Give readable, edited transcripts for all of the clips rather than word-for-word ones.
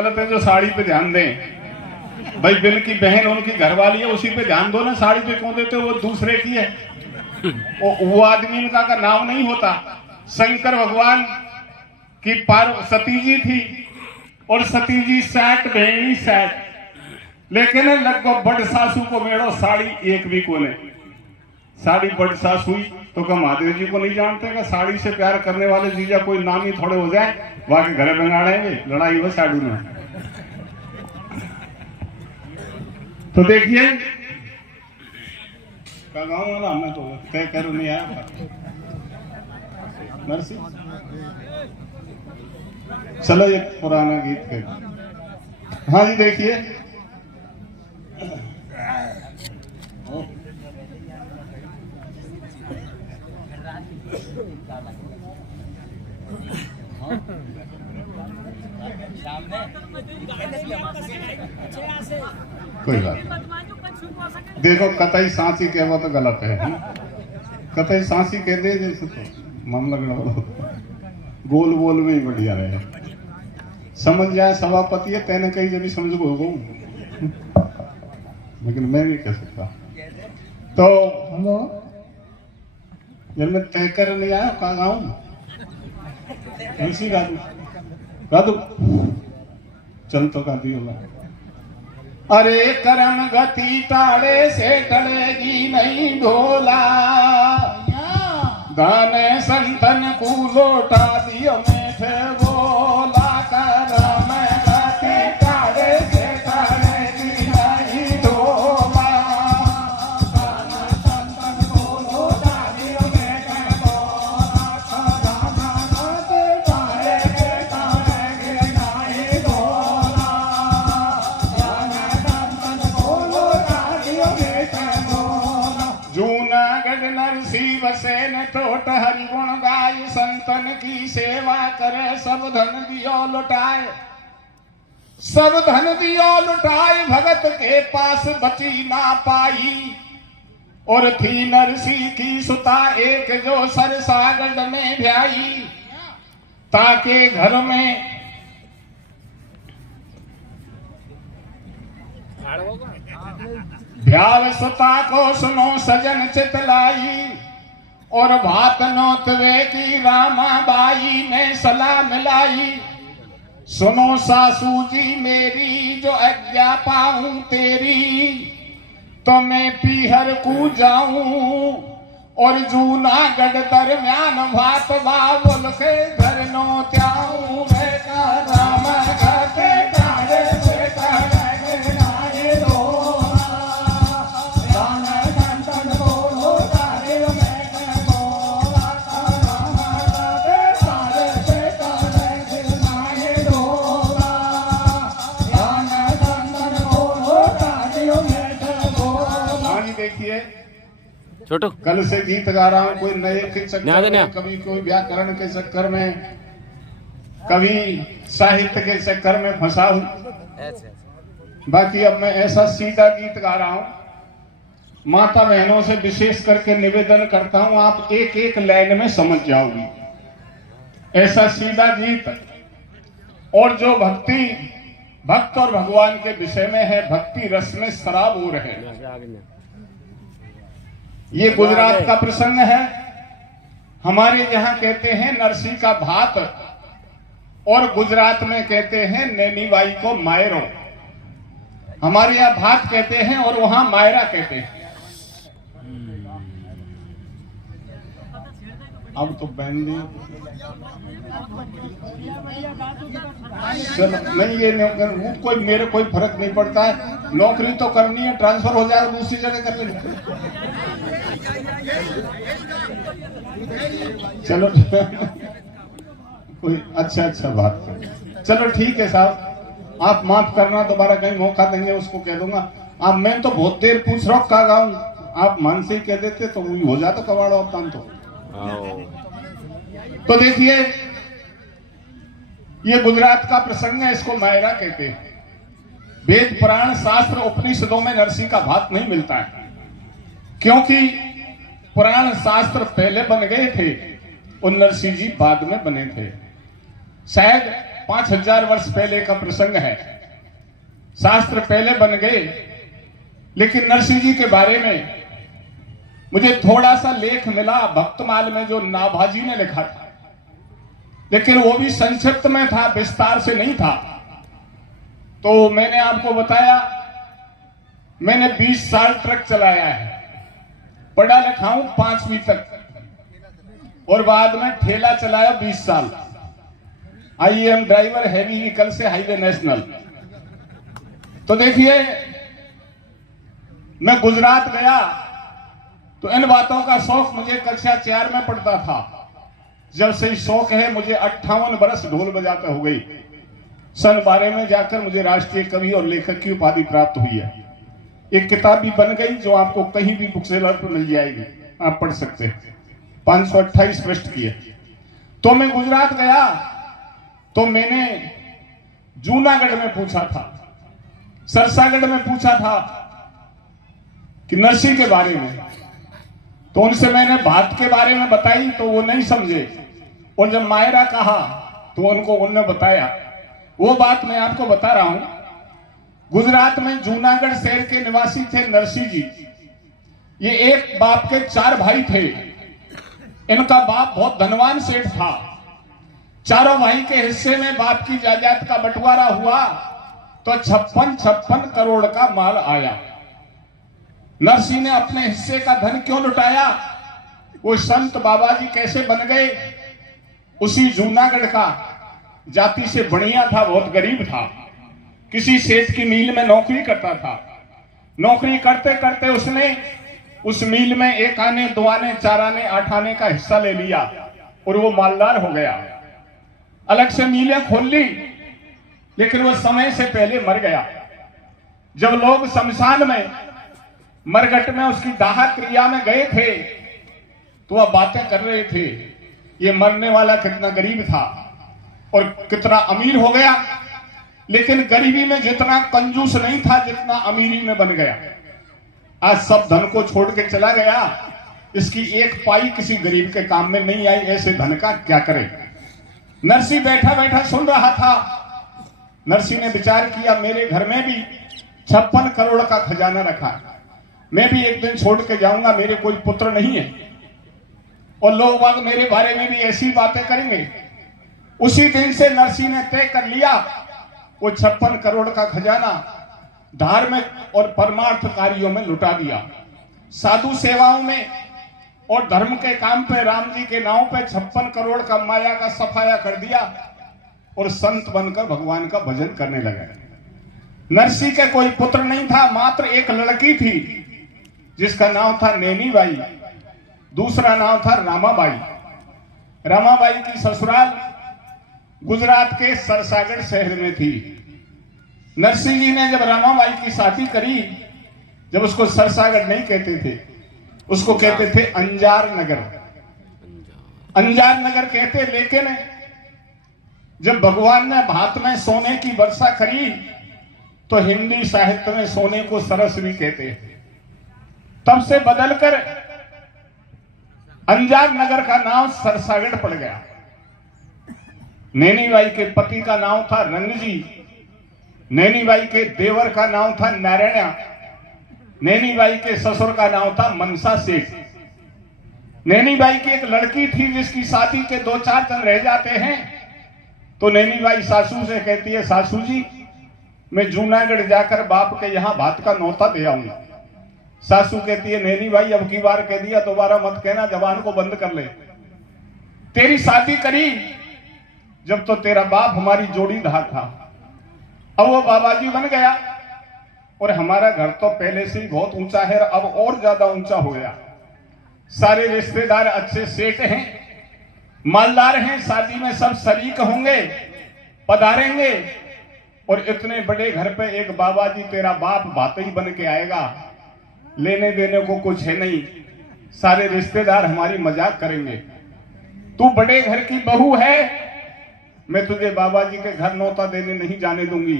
गलत है जो साड़ी पे ध्यान दें। भाई बिल की बहन उनकी घरवाली है, उसी पे ध्यान दो ना, साड़ी पे क्यों देते हो? वो दूसरे की है, वो आदमी इनका का नाम नहीं होता। शंकर भगवान की पार सती जी थी और सती जी 60 बहनी 60, लेकिन लगभग बड़ सासू को मेड़ो साड़ी एक भी कोने। साड़ी बड़ सासू हुई तो क्या महादेव जी को नहीं जानते? क्या साड़ी से प्यार करने वाले जीजा कोई नाम ही थोड़े हो जाए, वहां के घरे बंगाड़ेंगे, लड़ाई हो साड़ी में। तो देखिए गाँव वाला हमें तो तय करो नहीं आया नरसी। चलो एक पुराना गीत के, हाँ जी देखिए कोई बात देखो, कतई सांसी कह तो गलत है, कतई सांसी कह दे जैसे तो मामला गड़बड़, गोल बोल में ही बढ़िया रहे, समझ जाए सभापति है तेने कहीं जब समझ गो, लेकिन मैं नहीं कह सकता। तो हेलो जब मैं तय कर नहीं आया कहा गाऊं गा दू चल तो गा दी होगा। अरे करम गति टाड़े से टलेगी नहीं ढोला, गाने संतन को लौटा दियो मीठे बोला। करम गति टाड़े से टलेगी नहीं ढोला, गाने संतन को लौटा दियो मीठे बोला। करम गति टाड़े से टलेगी नहीं ढोला, जूनागढ़ नरसी बसे न टोट हरि गुण गाय, संतन की सेवा करे सब धन दियो लुटाए। सब धन दियो लुटाए भगत के पास बची ना पाई। और थी नरसी की सुता एक जो सरसागढ़ में भ्याई, ताके घर में भ्याल सुता को सुनो सजन चितलाई। और भात नौतवे की रामा बाई ने सलाह मिलाई। सुनो सासू जी मेरी जो आज्ञा पाऊं तेरी, तो मैं पीहर को जाऊं। और जूनागढ़ दरम्यान भात बाबुल के घर नो त्याऊं। राम घटे काढ़े से काढ़े छोटू कल से गीत गा रहा हूँ, कोई नए के चक्कर में, कभी कोई व्याकरण के चक्कर में, कभी साहित्य के चक्कर में फंसा हूँ। बाकी अब मैं ऐसा सीधा गीत गा रहा हूँ, माता बहनों से विशेष करके निवेदन करता हूँ आप एक एक लाइन में समझ जाओगी। ऐसा सीधा गीत, और जो भक्ति भक्त और भगवान के विषय में है, भक्ति रस में शराब हो रहे हैं। ये गुजरात का प्रसंग है। हमारे यहाँ कहते हैं नरसी का भात, और गुजरात में कहते हैं नैनी बाई को मायरो। हमारे यहाँ भात कहते हैं और वहां मायरा कहते हैं। अब तो बैंडी चलो नहीं, ये नहीं, कोई मेरे कोई फर्क नहीं पड़ता है। नौकरी तो करनी है, ट्रांसफर हो जाएगा दूसरी जगह कर लेंगे। चलो कोई अच्छा बात कर, चलो ठीक है साहब, आप माफ करना, दोबारा कहीं मौका देंगे उसको कह दूंगा। आप मैं तो बहुत देर पूछ रहा हूँ कहा गाऊं, आप मन से ही कह देते तो हो जाता कबाड़ो अब काम। तो देखिए ये गुजरात का प्रसंग है, इसको मायरा कहते हैं। वेद पुराण शास्त्र उपनिषदों में नरसी का भात नहीं मिलता है, क्योंकि पुराण शास्त्र पहले बन गए थे और नरसिंह जी बाद में बने थे। शायद 5000 वर्ष पहले का प्रसंग है। शास्त्र पहले बन गए, लेकिन नरसिंह जी के बारे में मुझे थोड़ा सा लेख मिला भक्तमाल में, जो नाभाजी ने लिखा था, लेकिन वो भी संक्षिप्त में था, विस्तार से नहीं था। तो मैंने आपको बताया, मैंने 20 साल ट्रक चलाया है, पढ़ा लिखा हूं 5वीं तक, और बाद में ठेला चलाया 20 साल। IAM ड्राइवर हैवी व्हीकल से हाईवे नेशनल। तो देखिए, मैं गुजरात गया तो इन बातों का शौक मुझे कक्षा 4 में पढ़ता था। जब से शौक है, मुझे 58 वर्ष ढोल बजाते हो गई। सन 12 में जाकर मुझे राष्ट्रीय कवि और लेखक की उपाधि प्राप्त हुई है। एक किताब भी बन गई जो आपको कहीं भी बुक सेलर पर मिल जाएगी, आप पढ़ सकते हैं। 528 पृष्ठ की है। तो मैं गुजरात गया तो मैंने जूनागढ़ में पूछा था, सरसागढ़ में पूछा था कि नरसिंह के बारे में। तो उनसे मैंने बात के बारे में बताई तो वो नहीं समझे, और जब मायरा कहा तो उनको उन्होंने बताया। वो बात मैं आपको बता रहा हूं। गुजरात में जूनागढ़ शहर के निवासी थे नरसिंह जी। ये एक बाप के 4 भाई थे। इनका बाप बहुत धनवान सेठ था। चारों भाई के हिस्से में बाप की जायदाद का बंटवारा हुआ तो 56 करोड़ का माल आया। नरसिंह ने अपने हिस्से का धन क्यों लुटाया? वो संत बाबा जी कैसे बन गए? उसी जूनागढ़ का, जाति से बढ़िया था, बहुत गरीब था, किसी सेठ की मिल में नौकरी करता था। नौकरी करते करते उसने उस मिल में 1 आने 2 आने 4 आने 8 आने का हिस्सा ले लिया और वो मालदार हो गया। अलग से मिलें खोल ली, लेकिन वो समय से पहले मर गया। जब लोग शमशान में, मरघट में उसकी दाह क्रिया में गए थे तो वह बातें कर रहे थे, ये मरने वाला कितना गरीब था और कितना अमीर हो गया, लेकिन गरीबी में जितना कंजूस नहीं था जितना अमीरी में बन गया। आज सब धन को छोड़ के चला गया, इसकी 1 पाई किसी गरीब के काम में नहीं आई। ऐसे धन का क्या करे? नरसिंह बैठा बैठा सुन रहा था। नरसिंह ने विचार किया, मेरे घर में भी 56 करोड़ का खजाना रखा, मैं भी एक दिन छोड़ के जाऊंगा, मेरे कोई पुत्र नहीं है और लोग बाग मेरे बारे में भी ऐसी बातें करेंगे। उसी दिन से नरसिंह ने तय कर लिया, वो 56 करोड़ का खजाना धार्मिक और परमार्थ कार्यों में लुटा दिया। साधु सेवाओं में और धर्म के काम पे राम जी के नाव पे 56 करोड़ का माया का सफाया कर दिया और संत बनकर भगवान का भजन करने लगे। नरसिंह के कोई पुत्र नहीं था, मात्र एक लड़की थी जिसका नाम था नैनी बाई, दूसरा नाम था रामाबाई। रामाबाई की ससुराल गुजरात के सरसागढ़ शहर में थी। नरसिंह जी ने जब रामाबाई की शादी करी, जब उसको सरसागढ़ नहीं कहते थे, उसको कहते थे अंजार नगर, अंजार नगर कहते। लेकिन जब भगवान ने भात में सोने की वर्षा करी तो हिंदी साहित्य में सोने को सरस भी कहते हैं। तब से बदलकर अंजार नगर का नाम सरसागढ़ पड़ गया। नैनीबाई के पति का नाम था रंगजी, नैनीबाई के देवर का नाम था नारायण, नैनीबाई के ससुर का नाम था मनसा सेठ। नैनीबाई की एक लड़की थी जिसकी शादी के 2-4 दिन रह जाते हैं तो नैनीबाई सासू से कहती है, सासू जी मैं जूनागढ़ जाकर बाप के यहां भात का नौता दे आऊंगी। सासू कहती है, नैनीबाई अब की बार कह दिया, दोबारा मत कहना, जबान को बंद कर ले। तेरी शादी करी जब तो तेरा बाप हमारी जोड़ीदार था, अब वो बाबाजी बन गया और हमारा घर तो पहले से ही बहुत ऊंचा है, अब और ज्यादा ऊंचा हो गया। सारे रिश्तेदार अच्छे सेठ हैं, मालदार हैं, शादी में सब शरीक होंगे, पधारेंगे और इतने बड़े घर पे एक बाबाजी तेरा बाप भातई बन के आएगा, लेने देने को कुछ है नहीं, सारे रिश्तेदार हमारी मजाक करेंगे। तू बड़े घर की बहू है, मैं तुझे बाबाजी के घर नौता देने नहीं जाने दूंगी।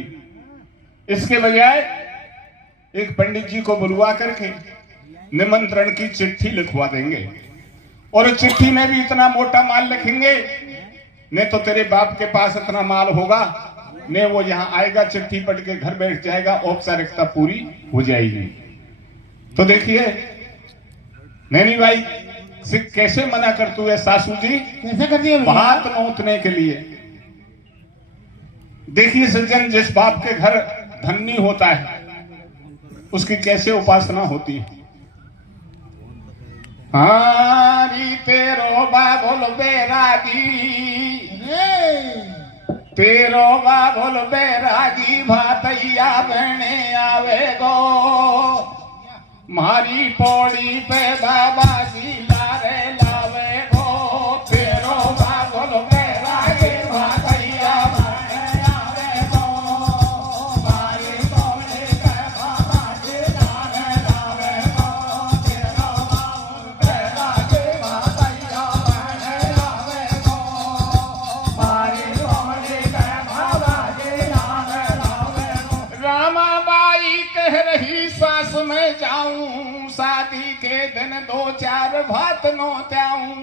इसके बजाय एक पंडित जी को बुलवा करके निमंत्रण की चिट्ठी लिखवा देंगे और चिट्ठी में भी इतना मोटा माल लिखेंगे नहीं तो तेरे बाप के पास इतना माल होगा, नहीं वो यहाँ आएगा, चिट्ठी पढ़ के घर बैठ जाएगा, औपचारिकता पूरी हो जाएगी। तो देखिए नैनी भाई कैसे मना करती है सासू जी, कैसे करती है भात नोतने के लिए। देखिए सज्जन, जिस बाप के घर धन्नी होता है उसकी कैसे उपासना होती है। हारी तेरो बाबुल बैरागी, तेरो बाबुल बैरागी, भातैया बहने आवे गो, मारी पौड़ी पे बाबा जी लारे लावे गो, तेरो बाबुल बैरागी, भातैया बहने आवे गो, मारी पौड़ी पे बाबा जी लारे लावे गो, तेरो बाबुल बैरागी, भातैया बहने आवे गो, मारी पौड़ी पे बाबा जी लारे लावे गो। रामाबाई कह रही सास में जाऊं, शादी के दिन 2-4 भात नोत्याऊं,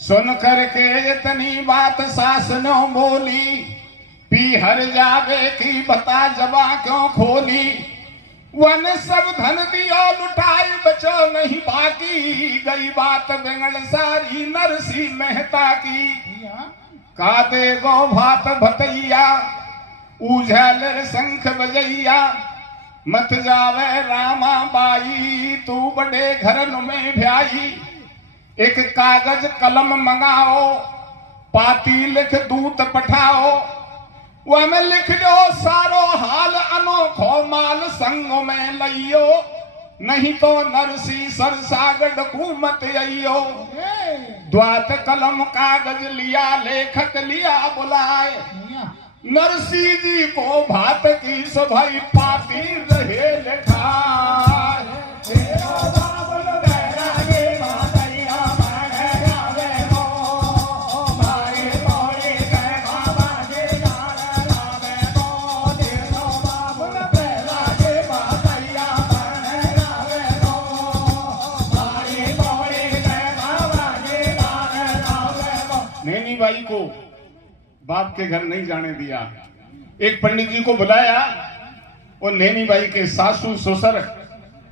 सुन करके इतनी बात सास ने बोली, पी हर जावे की बता जबा क्यों खोली, वन सब धन दियो लुटाई बचो नहीं बाकी, गई बात बिगड़ सारी नरसी मेहता की, का दे गो भात भतैया, उझल शंख बजैया, मत जावे रामा बाई, तू बड़े घर में भ्याई, एक कागज कलम मंगाओ, पाती लिख दूत पठाओ, वह में लिख दो सारो हाल, अनोखो माल संग में लियो, नहीं तो नरसी सरसागढ़ हुकूमत अइयो। द्वात कलम कागज लिया, लेखक लिया बुलाए, नरसी जी को भात की सभाई पाती रहे लिखाए, तेरो बाबुल बैरागी, भातैया बहने आवे गो, मारी पौड़ी पे बाबा जी लारे लावे गो, तेरो बाबुल बैरागी, भातैया बहने आवे गो, मारी पौड़ी पे बाबा जी लारे लावे गो। नैनी बाई को बाप के घर नहीं जाने दिया। एक पंडित जी को बुलाया और नैनी बाई के सासू ससुर,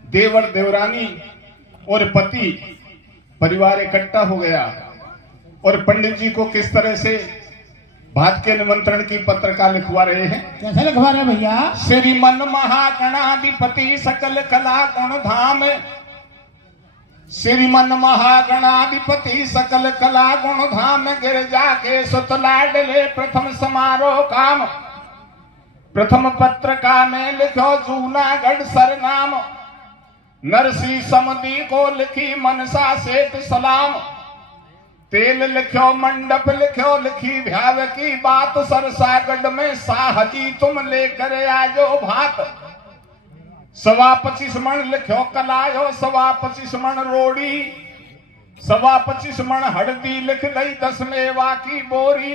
देवर देवरानी और पति परिवार इकट्ठा हो गया और पंडित जी को किस तरह से भात के निमंत्रण की पत्रिका लिखवा रहे हैं। कैसे लिखवा रहे भैया? श्रीमन महागणाधिपति सकल कला गुण धाम, श्रीमन महागणाधिपति सकल कला गुण धाम, गिरजा के सुत लाडले प्रथम समारोह काम, प्रथम पत्रिका में लिखो जूनागढ़ सरनाम, नरसी समदी को लिखी मनसा सेठ सलाम, तेल लिखो मंडप लिखो लिखी भ्याव की बात, सरसागढ़ में साहजी तुम लेकर आजो भात, 25 मण लिखो कलायो, 25 मण रोड़ी, 25 मण हल्दी लिख दई, 10 मेवा की बोरी,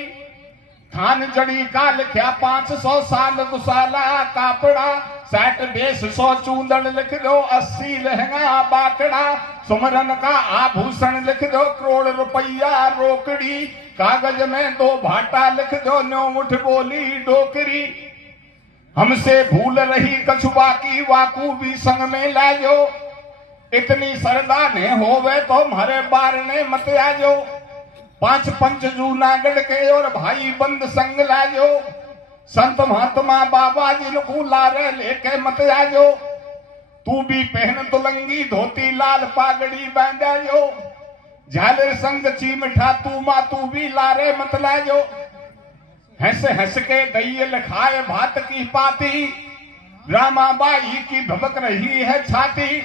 थान जड़ी का लिखा 500 साल दुसाला कापड़ा, 60 बेस 100 चूंदड़ लिख दो, 80 लहंगा बाकड़ा, सुमरन का आभूषण लिख दो, करोड़ रुपया रोकड़ी, कागज में 2 भाटा लिख दो, 9 मुठ बोली डोकरी, हमसे भूल रही कछुआ की वाकू भी संग में लाजो, इतनी सरदा ने होवे तो हमारे बारने मत आजो, 5 पंच जूनागढ़ के और भाई बंद संग लाजो, संत महात्मा बाबा जी को लारे लेके मत आजो, तू भी पहन दुलंगी धोती लाल पागड़ी बांधा जो, झालर संग चीमठा तू मा तू भी लारे मत लाजो, हंस हंस के दही लखाए भात की पाती, रामाबाई की धमक रही है छाती,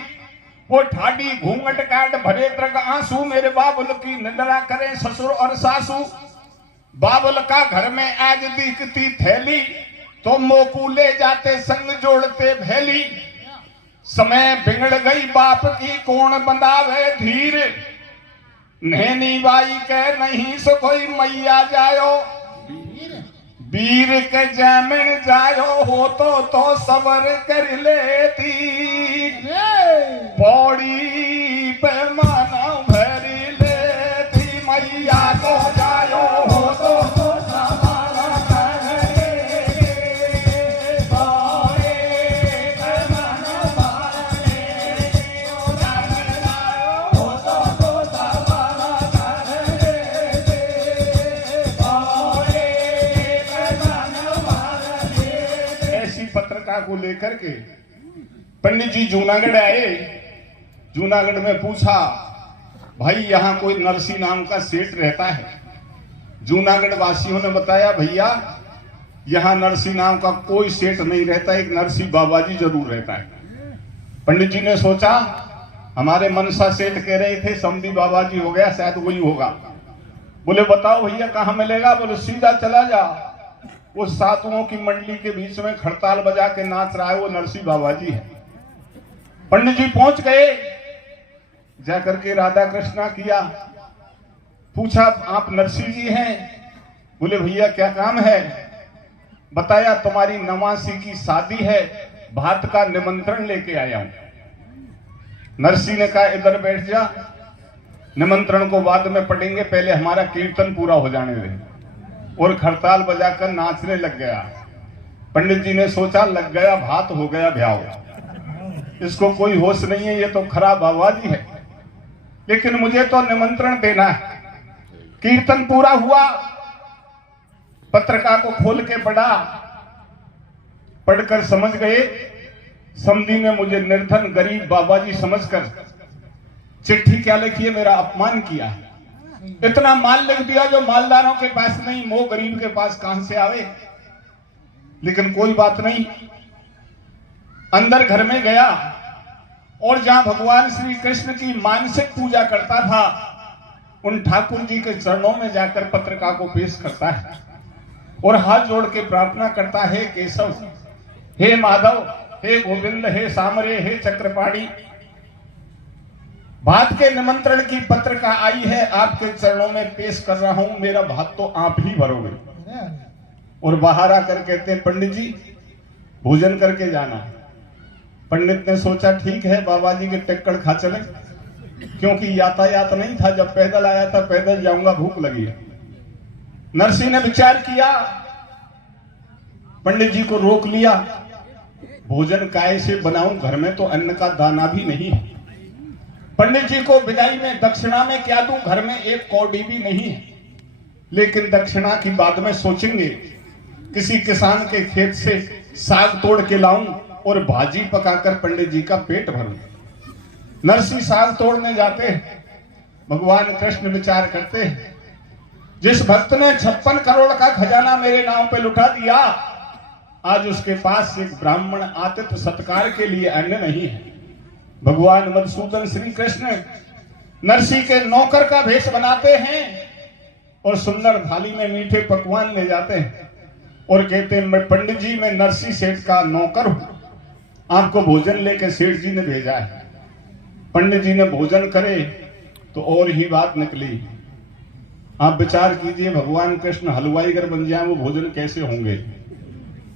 वो ठाडी घूंघट काट भरे तरग आंसू, मेरे बाबुल की निंदरा करे ससुर और सासू, बाबुल का घर में आज दिखती थैली, तो मोकू ले जाते संग जोड़ते भैली, समय बिगड़ गई बाप की कौन बंधावे धीर, नैनी बाई के नहीं सो कोई मैया जायो, वीर के जामिन जायो हो तो सबर कर लेती, पौड़ी पे माना भर लेती, मैया को जायो हो पत्रिका को लेकर के पंडित जी जूनागढ़ आए। जूनागढ़ में पूछा, भाई यहाँ कोई नरसी नाम का सेठ रहता है? जूनागढ़ वासियों ने बताया, भैया यहाँ नरसी नाम का कोई सेठ नहीं रहता, एक नरसी बाबा जी जरूर रहता है। पंडित जी ने सोचा, हमारे मनसा सेठ कह रहे थे समधी बाबा जी हो गया, शायद वही होगा। बोले बताओ भैया कहाँ मिलेगा? बोले सीधा चला जा, वो साधुओं की मंडली के बीच में खड़ताल बजा के नाच रहा है, वो नरसी बाबा जी है। पंडित जी पहुंच गए, जाकर के राधा कृष्णा किया, पूछा आप नरसी जी हैं? बोले भैया क्या काम है? बताया तुम्हारी नवासी की शादी है, भात का निमंत्रण लेके आया हूं। नरसी ने कहा इधर बैठ जा, निमंत्रण को बाद में पढ़ेंगे, पहले हमारा कीर्तन पूरा हो जाने दे। और खड़ताल बजाकर नाचने लग गया। पंडित जी ने सोचा लग गया भात, हो गया ब्याह, इसको कोई होश नहीं है, ये तो खराब आवाज है, लेकिन मुझे तो निमंत्रण देना है। कीर्तन पूरा हुआ, पत्रिका को खोल के पढ़ा, पढ़कर समझ गए समधी ने मुझे निर्धन गरीब बाबा जी समझकर चिट्ठी क्या लिखी है, मेरा अपमान किया है। इतना माल लिख दिया जो मालदारों के पास नहीं, मोह गरीब के पास कहां से आवे। लेकिन कोई बात नहीं, अंदर घर में गया और जहां भगवान श्री कृष्ण की मानसिक पूजा करता था, उन ठाकुर जी के चरणों में जाकर पत्रिका को पेश करता है और हाथ जोड़ के प्रार्थना करता है, केशव, हे माधव, हे गोविंद, हे सामरे, हे चक्रपाणी, भात के निमंत्रण की पत्रिका आई है, आपके चरणों में पेश कर रहा हूं, मेरा भात तो आप ही भरोगे। और बाहर आकर कहते हैं पंडित जी भोजन करके जाना। पंडित ने सोचा ठीक है, बाबा जी के टेक्कड़ खा चले, क्योंकि यातायात नहीं था, जब पैदल आया था पैदल जाऊंगा, भूख लगी है। नरसी ने विचार किया, पंडित जी को रोक लिया, भोजन काय से बनाऊं, घर में तो अन्न का दाना भी नहीं है। पंडित जी को विदाई में दक्षिणा में क्या दूं, घर में एक कौड़ी भी नहीं है। लेकिन दक्षिणा की बाद में सोचेंगे, किसी किसान के खेत से साग तोड़ के लाऊं और भाजी पकाकर पंडित जी का पेट भरूं। नरसी साग तोड़ने जाते हैं, भगवान कृष्ण विचार करते हैं, जिस भक्त ने 56 करोड़ का खजाना मेरे नाम पे लुटा दिया, आज उसके पास एक ब्राह्मण आतिथ्य सत्कार के लिए अन्न नहीं है। भगवान मधुसूदन श्री कृष्ण नरसी के नौकर का भेष बनाते हैं और सुंदर थाली में मीठे पकवान ले जाते हैं और कहते हैं, मैं पंडित जी, मैं नरसी सेठ का नौकर हूं, आपको भोजन लेके सेठ जी ने भेजा है। पंडित जी ने भोजन करे तो और ही बात निकली। आप विचार कीजिए, भगवान कृष्ण हलवाई अगर बन जाए वो भोजन कैसे होंगे।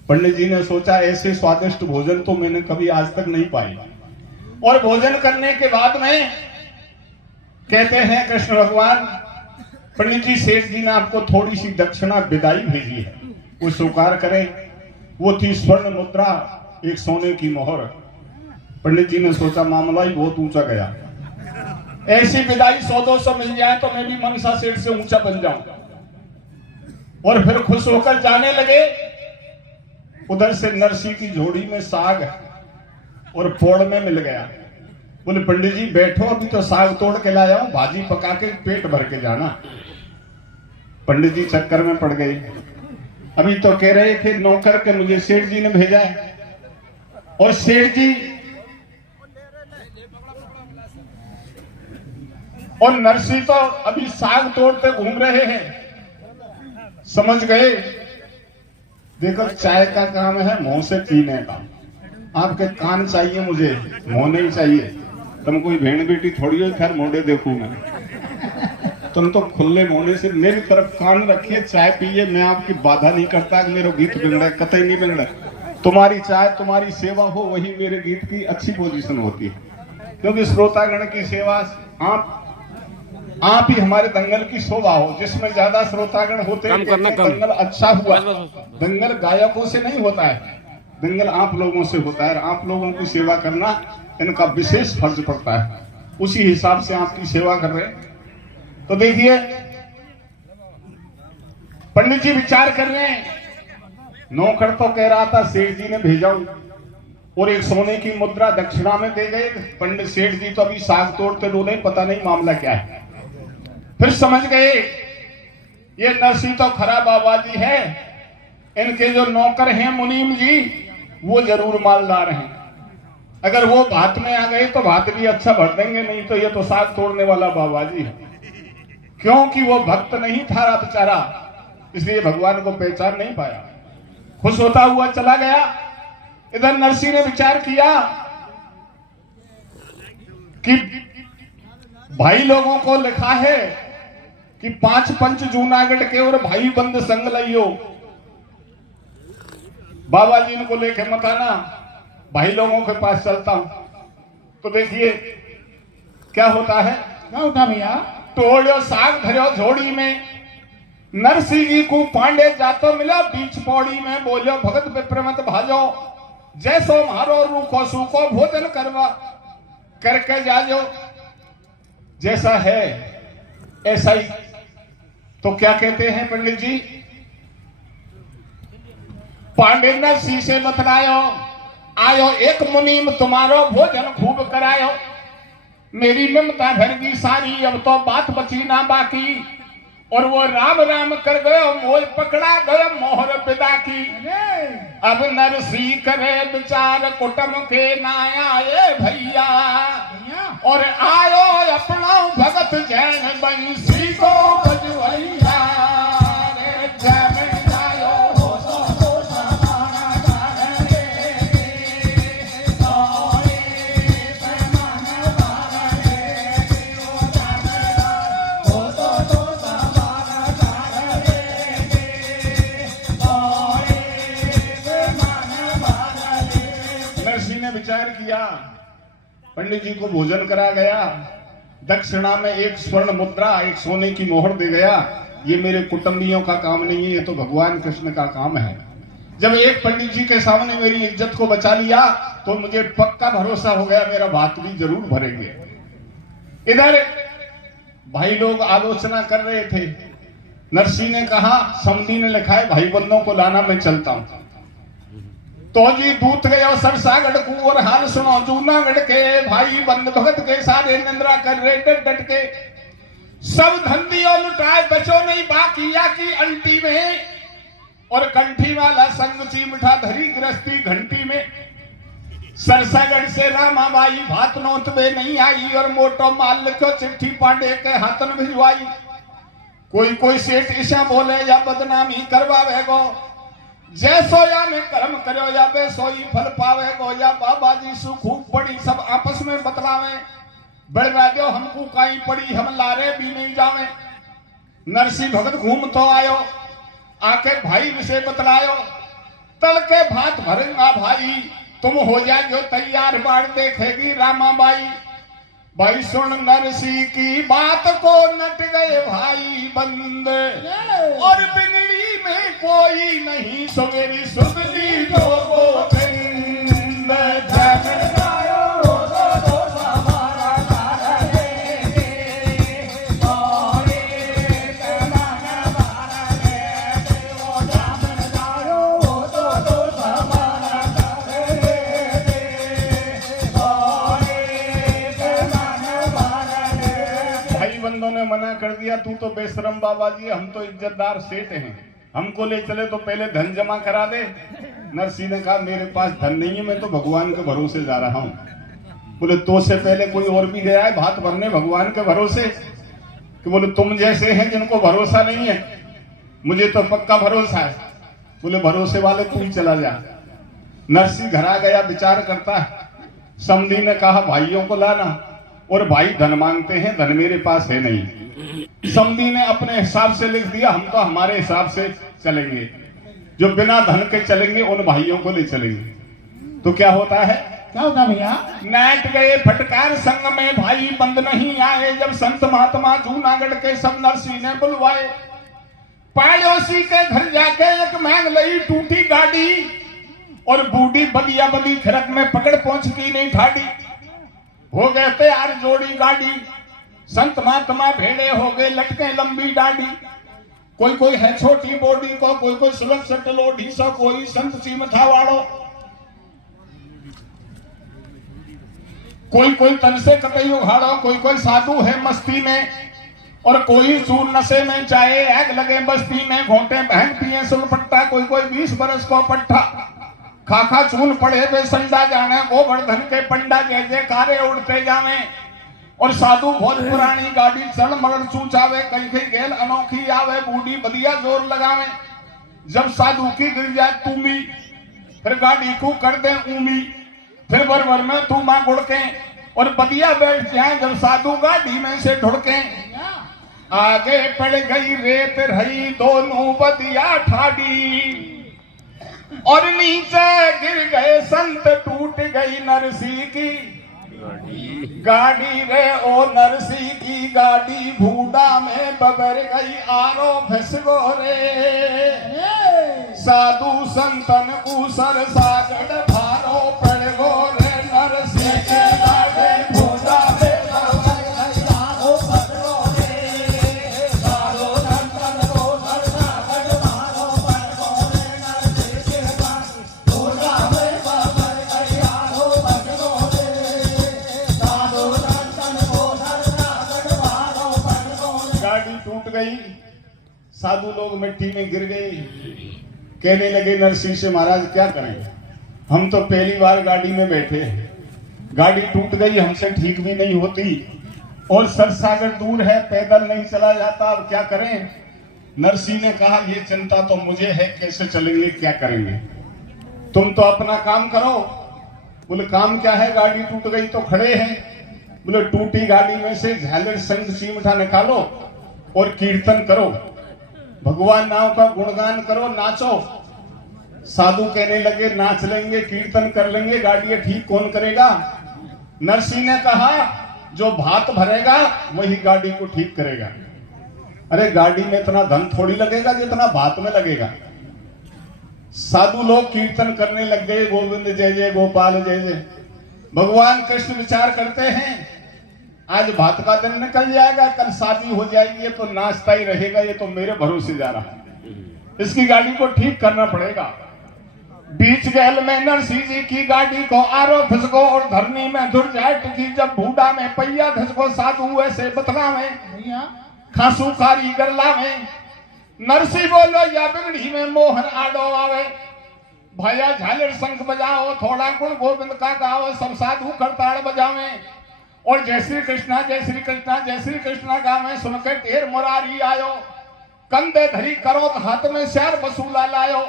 पंडित जी ने सोचा ऐसे स्वादिष्ट भोजन तो मैंने कभी आज तक नहीं पाई। और भोजन करने के बाद में कहते हैं कृष्ण भगवान, पंडित जी सेठ जी ने आपको थोड़ी सी दक्षिणा विदाई भेजी है, वो स्वीकार करें। वो थी स्वर्ण मुद्रा, एक सोने की मोहर। पंडित जी ने सोचा मामला ही बहुत ऊंचा गया, ऐसी विदाई 100-200 मिल जाए तो मैं भी मनसा सेठ से ऊंचा बन जाऊं। और फिर खुश होकर जाने लगे। उधर से नरसी की झोड़ी में साग और पोड़ में मिल गया। बोले पंडित जी बैठो, अभी तो साग तोड़ के लाया हूं, भाजी पका के पेट भर के जाना। पंडित जी चक्कर में पड़ गए। अभी तो कह रहे थे नौकर के मुझे सेठ जी ने भेजा है, और सेठ जी और नरसी तो अभी साग तोड़ते घूम रहे हैं। समझ गए, देखो चाय का काम है मुंह से पीने का, आपके कान चाहिए, मुझे मुंह नहीं चाहिए। तुम कोई भेड़ बेटी थोड़ी हो, खैर मोड़े देखू मैं, तुम तो खुले मोड़े से मेरी तरफ कान रखिए, चाय पिए, मैं आपकी बाधा नहीं करता कि मेरा गीत बिगड़ा, कतई नहीं बिगड़ा। तुम्हारी चाय तुम्हारी सेवा हो, वही मेरे गीत की अच्छी पोजीशन होती है, क्योंकि श्रोतागण की सेवा आप ही हमारे दंगल की शोभा हो। जिसमें ज्यादा श्रोतागण होते हैं दंगल अच्छा हुआ। दंगल गायकों से नहीं होता है, दंगल आप लोगों से होता है। आप लोगों की सेवा करना इनका विशेष फर्ज पड़ता है, उसी हिसाब से आपकी सेवा कर रहे हैं। तो देखिए पंडित जी विचार कर रहे हैं, नौकर तो कह रहा था सेठ जी ने भेजा हूं, और एक सोने की मुद्रा दक्षिणा में दे गए। पंडित सेठ जी तो अभी साग तोड़ते डोले, पता नहीं मामला क्या है। फिर समझ गए ये नरसी तो खरा बाबा जी है, इनके जो नौकर हैं मुनीम जी वो जरूर मालदार हैं। अगर वो भात में आ गए तो भात भी अच्छा भर देंगे, नहीं तो ये तो साग तोड़ने वाला बाबा जी है। क्योंकि वो भक्त नहीं था बेचारा, इसलिए भगवान को पहचान नहीं पाया। खुश होता हुआ चला गया। इधर नरसी ने विचार किया कि भाई लोगों को लिखा है कि 5 पंच जूनागढ़ के और भाई बंद संग लियो। बाबा जी इनको लेके मत आना, भाई लोगों के पास चलता हूं। तो देखिए क्या होता है। क्या होता भैया? तोड़ो साग धरो झोड़ी में, नरसी जी को पांडे जातो मिला बीच पौड़ी में। बोलो भगत विप्र मत भाजो, जैसो मारो रूखो सूखो भोजन करवा करके जाजो। जैसा है ऐसा ही। तो क्या कहते हैं पंडित जी, पांडे नरसी से बतलायो, आयो एक मुनीम तुम्हारो भोजन खूब करायो। मेरी ममता भरगी सारी, अब तो बात बची ना बाकी। और वो राम राम कर गयो, मोह पकड़ा गयो मोहर विदा की। अब नरसी करे विचार कुटुम के ना आए भैया, और आयो अपना भगत जैन बंसी को बजवैया। विचार किया, पंडित जी को भोजन करा गया, दक्षिणा में एक स्वर्ण मुद्रा एक सोने की मोहर दे गया। ये मेरे कुटुंबियों का काम नहीं है, ये तो भगवान कृष्ण का काम है। जब एक पंडित जी के सामने मेरी इज्जत को बचा लिया तो मुझे पक्का भरोसा हो गया मेरा भात भी जरूर भरेंगे। इधर भाई लोग आलोचना कर रहे थे। नरसी ने कहा, समधी ने लिखा है भाई बंदों को लाना, मैं चलता हूं। तो जी दूत गयो सरसागढ़ को, और हाल सुनो जूनागढ़ के भाई बंद भगत के सारे निंद्रा कर रहे डट के। सब धंधियों लुटाए बचो नहीं बाकी या की अंटी में, और कंठी वाला संग चिमठा धरी गृहस्थी घंटी में। सरसागढ़ से रामाबाई भात नोत में नहीं आई, और मोटो माल लिखो चिट्ठी पांडे के हाथन भिजवाई। कोई सेठ ईशा बोले या बदनामी करवावेगो, जैसो या ने कर्म करो या बेसोई फल पावेगो। या बाबा जी सुखूब पड़ी सब आपस में बतलावे, बड़वा दो हमको काई पड़ी हम लारे भी नहीं जावे। नरसी भगत घूम तो आयो, आके भाई विषय बतलायो। तड़के भात भरेगा भाई, तुम हो जाओ तैयार, बाढ़ देखेगी रामाबाई। भाई सुन नरसी की बात को नट गए भाई बंद, और बिगड़ी में कोई नहीं सवेरी सुधरी जो गोविंद। जय ने मना कर दिया, तू तो बेशरम बाबा जी, हम तो इज्जतदार सेठ हैं, हमको ले चले तो पहले धन जमा करा दे। नरसी ने कहा मेरे पास धन नहीं है, मैं तो भगवान के भरोसे जा रहा हूं। बोले तो से पहले कोई और भी गया है भात भरने भगवान के भरोसे? कि बोले तुम जैसे हैं जिनको भरोसा नहीं है, मुझे तो पक्का भरोसा है। बोले भरोसे वाले तू ही चला जा। नरसी घर आ गया, विचार करता है। समधी ने कहा भाइयों को लाना, और भाई धन मांगते हैं, धन मेरे पास है नहीं। समधी ने अपने हिसाब से लिख दिया, हम तो हमारे हिसाब से चलेंगे, जो बिना धन के चलेंगे उन भाइयों को ले चलेंगे। तो क्या होता है? क्या होता भैया? नाट गए फटकार संग में भाई बंद नहीं आए, जब संत महात्मा जूनागढ़ के सब नरसी ने बुलवाए। पाड़ोसी के घर जाके एक मांग लई टूटी गाड़ी, और बूढ़ी बदिया बदी खरक में पकड़ पहुंच की नहीं ठाड़ी। हो गए तैयार जोड़ी गाड़ी, संत महात्मा भेड़े हो गए लटके लंबी डाड़ी। कोई कोई है छोटी बॉडी को, कोई कोई सुलभ लो ढीसा, कोई संत सी मथा वाड़ो, कोई कोई तन से कतई उघाड़ो, कोई कोई साधु है मस्ती में, और कोई सूर नशे में, चाहे आग लगे बस्ती में, घोंटे बहन पिए सुलपट्टा, कोई कोई 20 बरस को पट्टा, खाखा चून पड़े वे संडा जाने, गोवर्धन के पंडा जय जयकारे उड़ते जावे, और साधु बहुत पुरानी गाड़ी चल मरण चूचावे, कहीं कहीं गेल अनोखी आवे, बूढ़ी बदिया जोर लगावे, जब साधु की गिर जाए तूमी, फिर गाड़ी को कर दे ऊमी, फिर वर में तू मां गुड़के, और बदिया बैठ जाए जब साधु गाड़ी में से ढुड़के, आगे पड़ गई रेत रही दोनों बदिया ठाडी, और नीचे गिर गए संत, टूट गई नरसी की गाड़ी रे, ओ नरसी की गाड़ी, भूडा में बबर गई आरो फसगो रे, साधु संतन ऊसर सागड़ भारो पड़ गो रे, नरसी की गाड़ी भूडा में बबर गई आरो फसगो रे, साधु संतन ऊसर सागड़ भारो पड़ गो रे, नरसी की गाड़ी भूडा में बबर गई आरो फसगो रे, साधु संतन ऊसर सागड़ भारो पड़ गो रे। गाड़ी टूट गई, साधु लोग मिट्टी में गिर गए, कहने लगे नरसिंह से महाराज क्या करें, हम तो पहली बार गाड़ी में बैठे, गाड़ी टूट गई, हमसे ठीक भी नहीं होती, और सरसागर दूर है, पैदल नहीं चला जाता, अब क्या करें। नरसिंह ने कहा ये चिंता तो मुझे है, कैसे चलेंगे क्या करेंगे, तुम तो अपना काम करो। बोले काम क्या है, गाड़ी टूट गई तो खड़े हैं। बोले टूटी गाड़ी में से झालर संग सिमटा निकालो और कीर्तन करो, भगवान नाम का गुणगान करो, नाचो। साधु कहने लगे नाच लेंगे, कीर्तन कर लेंगे, गाड़ी ठीक कौन करेगा। नरसिंह ने कहा जो भात भरेगा वही गाड़ी को ठीक करेगा। अरे गाड़ी में इतना धन थोड़ी लगेगा जितना भात में लगेगा। साधु लोग कीर्तन करने लग गए, गोविंद जय जय गोपाल जय जय। भगवान कृष्ण विचार करते हैं आज भात का दिन निकल जाएगा, कल शादी हो जाएगी, ये तो नाचता ही रहेगा, ये तो मेरे भरोसे जा रहा है, इसकी गाड़ी को ठीक करना पड़ेगा। बीच गैल में नरसिंह जी की गाड़ी को आरो फिसको और धरनी में धुर जाए टिकी, जब भूडा में पहिया धसको, साधु ऐसे बतलावे खांसू कारीगर लावे। नरसिंह बोलो या बिगड़ी में मोहन आडो आवे, भैया झालर शंख बजाओ, थोड़ा गुण गोविंद का गाओ, सब साधु करताड़ बजावे और जय श्री कृष्णा जय श्री कृष्णा जय श्री कृष्णा गावे। सुन के ढेर मुरारी आयो, कंधे धरी करो हाथ में श्यार वसूला लायो,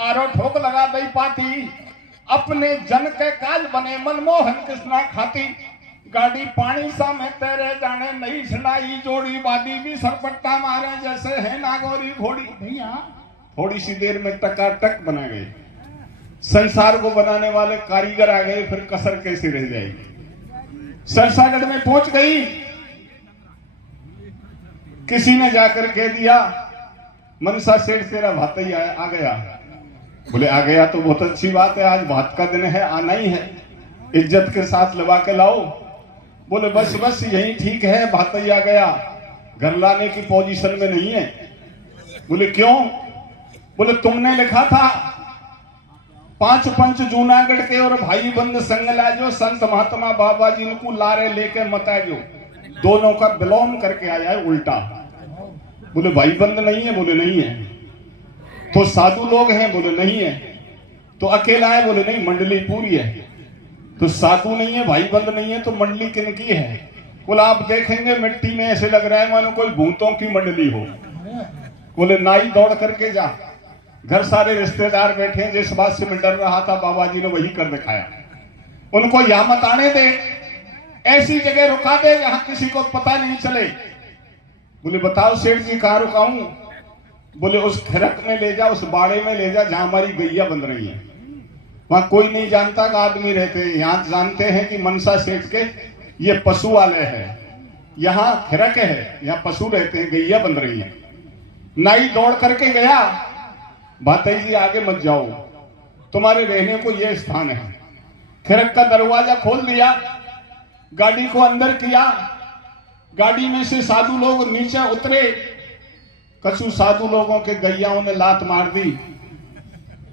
आरो ठोक लगा दई पाती, अपने जन के काज बने मनमोहन कृष्णा खाती। गाड़ी पानी सा में तेरे जाने नहीं छड़ाई जोड़ी, वादी भी सरपट्टा मारे जैसे है नागौरी घोड़ी। भैया थोड़ी सी देर में टकाटक बना गए, संसार को बनाने वाले कारीगर आ गए, फिर कसर कैसे रह जाएगी। सरसागढ़ में पहुंच गई, किसी ने जाकर कह दिया मनसा सेठ तेरा भात ही आ गया। बोले आ गया तो बहुत अच्छी बात है, आज भात का दिन है, आना ही है, इज्जत के साथ लगा के लाओ। बोले बस बस यही ठीक है, भात ही आ गया, घर लाने की पोजीशन में नहीं है। बोले क्यों। बोले तुमने लिखा था 5 पंच जूनागढ़ के और भाई बंद संग लाजो, संत महात्मा बाबा जी को लारे लेके मताजो, दोनों का बिलोम करके आया है उल्टा। बोले भाई बंद नहीं है। बोले नहीं है। तो साधु लोग हैं। बोले नहीं है। तो अकेला है। बोले नहीं, मंडली पूरी है। तो साधु नहीं है, भाई बंद नहीं है, तो मंडली किनकी है। बोले आप देखेंगे मिट्टी में ऐसे लग रहा है मानो कोई भूतों की मंडली हो। बोले नाई दौड़ करके जा, घर सारे रिश्तेदार बैठे हैं, जिस बात से मैं डर रहा था बाबा जी ने वही कर दिखाया। उनको यहाँ मत आने दे, ऐसी जगह रुका दे जहां किसी को पता नहीं चले। बोले बताओ सेठ जी कहाँ रुकाऊं। बोले उस खिरक में ले जा, उस बाड़े में ले जा जहां हमारी गैया बन रही है, वहां कोई नहीं जानता कि आदमी रहते हैं। यहाँ जानते हैं कि मनसा सेठ के ये पशु वाले है, यहाँ खिरक है, यहाँ पशु रहते हैं, गैया बन रही है। नाई दौड़ करके गया, भातई जी आगे मत जाओ, तुम्हारे रहने को यह स्थान है। खिरक का दरवाजा खोल दिया, गाड़ी को अंदर किया, गाड़ी में से साधु लोग नीचे उतरे, कछु साधु लोगों के गैयाओं ने लात मार दी।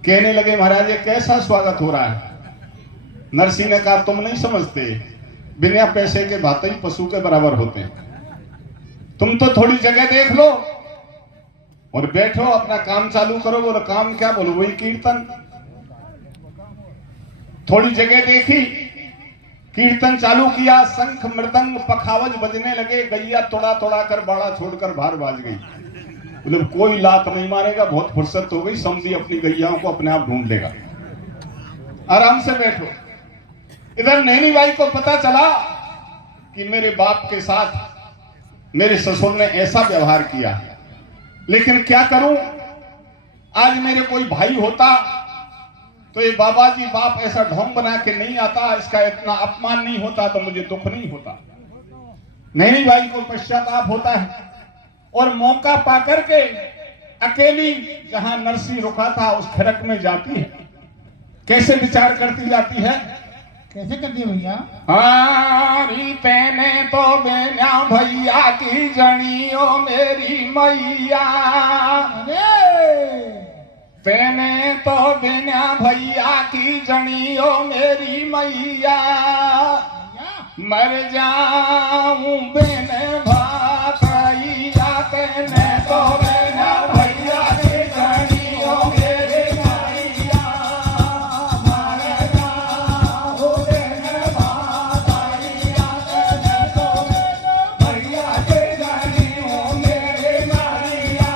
कहने लगे महाराज ये कैसा स्वागत हो रहा है। नरसिंह ने कहा तुम नहीं समझते, बिना पैसे के भाते ही पशु के बराबर होते हैं। तुम तो थोड़ी जगह देख लो और बैठो, अपना काम चालू करो। बोलो काम क्या? बोलो वही कीर्तन। थोड़ी जगह देखी, कीर्तन चालू किया, शंख मृदंग पखावज बजने लगे। गैया तोड़ा तोड़ा कर बाड़ा छोड़कर बाहर भाग गई। बोले कोई लात नहीं मारेगा, बहुत फुर्सत हो गई, समझी अपनी गैयाओं को अपने आप ढूंढ लेगा, आराम से बैठो। इधर नैनी बाई को पता चला कि मेरे बाप के साथ मेरे ससुर ने ऐसा व्यवहार किया, लेकिन क्या करूं, आज मेरे कोई भाई होता तो ये बाबा जी बाप ऐसा ढोंग बना के नहीं आता, इसका इतना अपमान नहीं होता तो मुझे दुख नहीं होता। नैनी बाई को पश्चाताप होता है और मौका पाकर के अकेली जहां नरसिंह रुका था उस खड़क में जाती है। कैसे विचार करती जाती है? कैसे करती है भैया? हारी तेने तो बेना भैया की जनियो मेरी मैया, तेने तो बिना भैया की जनियो मेरी मैया, मर जाऊं बिन भातैया, तेने तो बिना भैया की जनियो मेरी मैया, मर जाऊं बिन भातैया, तेने तो बिना भैया की जनियो मेरी मैया,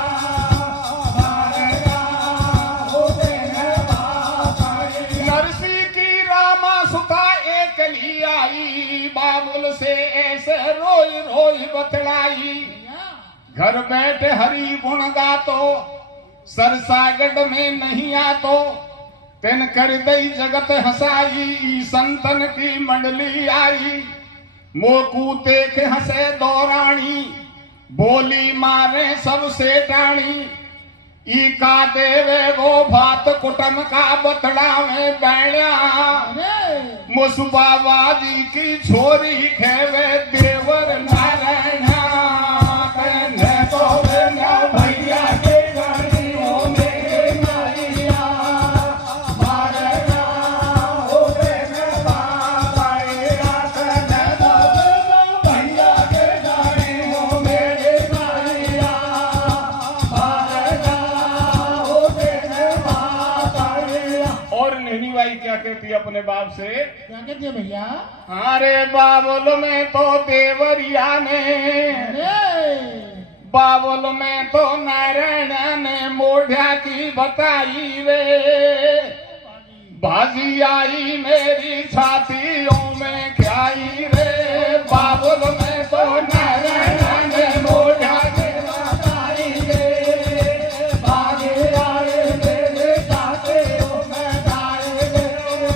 मर जाऊं बिन भातैया। नरसिंह की रामा सुता एक ली आई, बाबुल से ऐसे रोई रोई बतलाई। घर बैठे हरि गुण गातो, सरसागढ़ में नहीं आतो, तेन कर दई जगत हंसाई। संतन की मंडली आई, मोकू देख हंसे दौरानी, बोली मारे सबसे टाणी। ई का देवे वो भात कुटम का बतड़ा में बैणा, मुसुबाबा जी की छोरी खेवे देवर नारायणा, तेने तो बिना भैया के जनियो मेरी मैया, मर जाऊं बिन भातैया, तेने तो बिना भैया के जनियो मेरी मैया, मर जाऊं बिन भातैया। और नैनी बाई क्या कहती है अपने बाप से? क्या कहती है भैया? अरे बाबुल में तो देवरिया ने, बाबुल में तो नारायण ने मोढ़ा की बताई वे, बाजी आई मेरी छातियों में क्या आई रे। बाबुल में तो नारायण ने मोढ़ा की बताई वे, बाजी आई मेरी छातियों में क्या आई रे।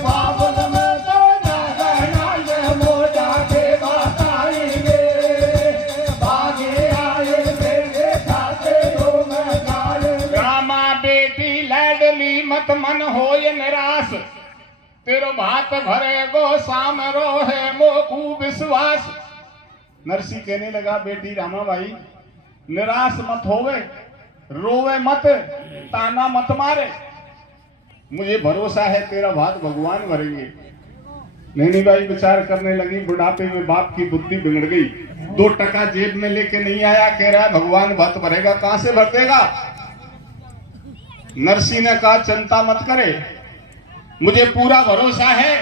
बाबुल में तो नारायण ने मोढ़ा की बताई वे, बाजी आई मेरी छातियों में क्या आई रे। रामा बेटी लाडली मत मन होय निराश, तेरो भात भरे गो सामरो है मोकू विश्वास। नरसिंह कहने लगा बेटी रामाबाई निराश मत होवे, रोवे मत, ताना मत मारे, मुझे भरोसा है तेरा भात भगवान भरेंगे। नैनी बाई विचार करने लगी, बुढ़ापे में बाप की बुद्धि बिगड़ गई। 2 टका जेब में लेके नहीं आया, कह रहा है भगवान भात भरेगा, कहां से भर देगा। नरसिंह ने कहा चिंता मत करे, मुझे पूरा भरोसा है,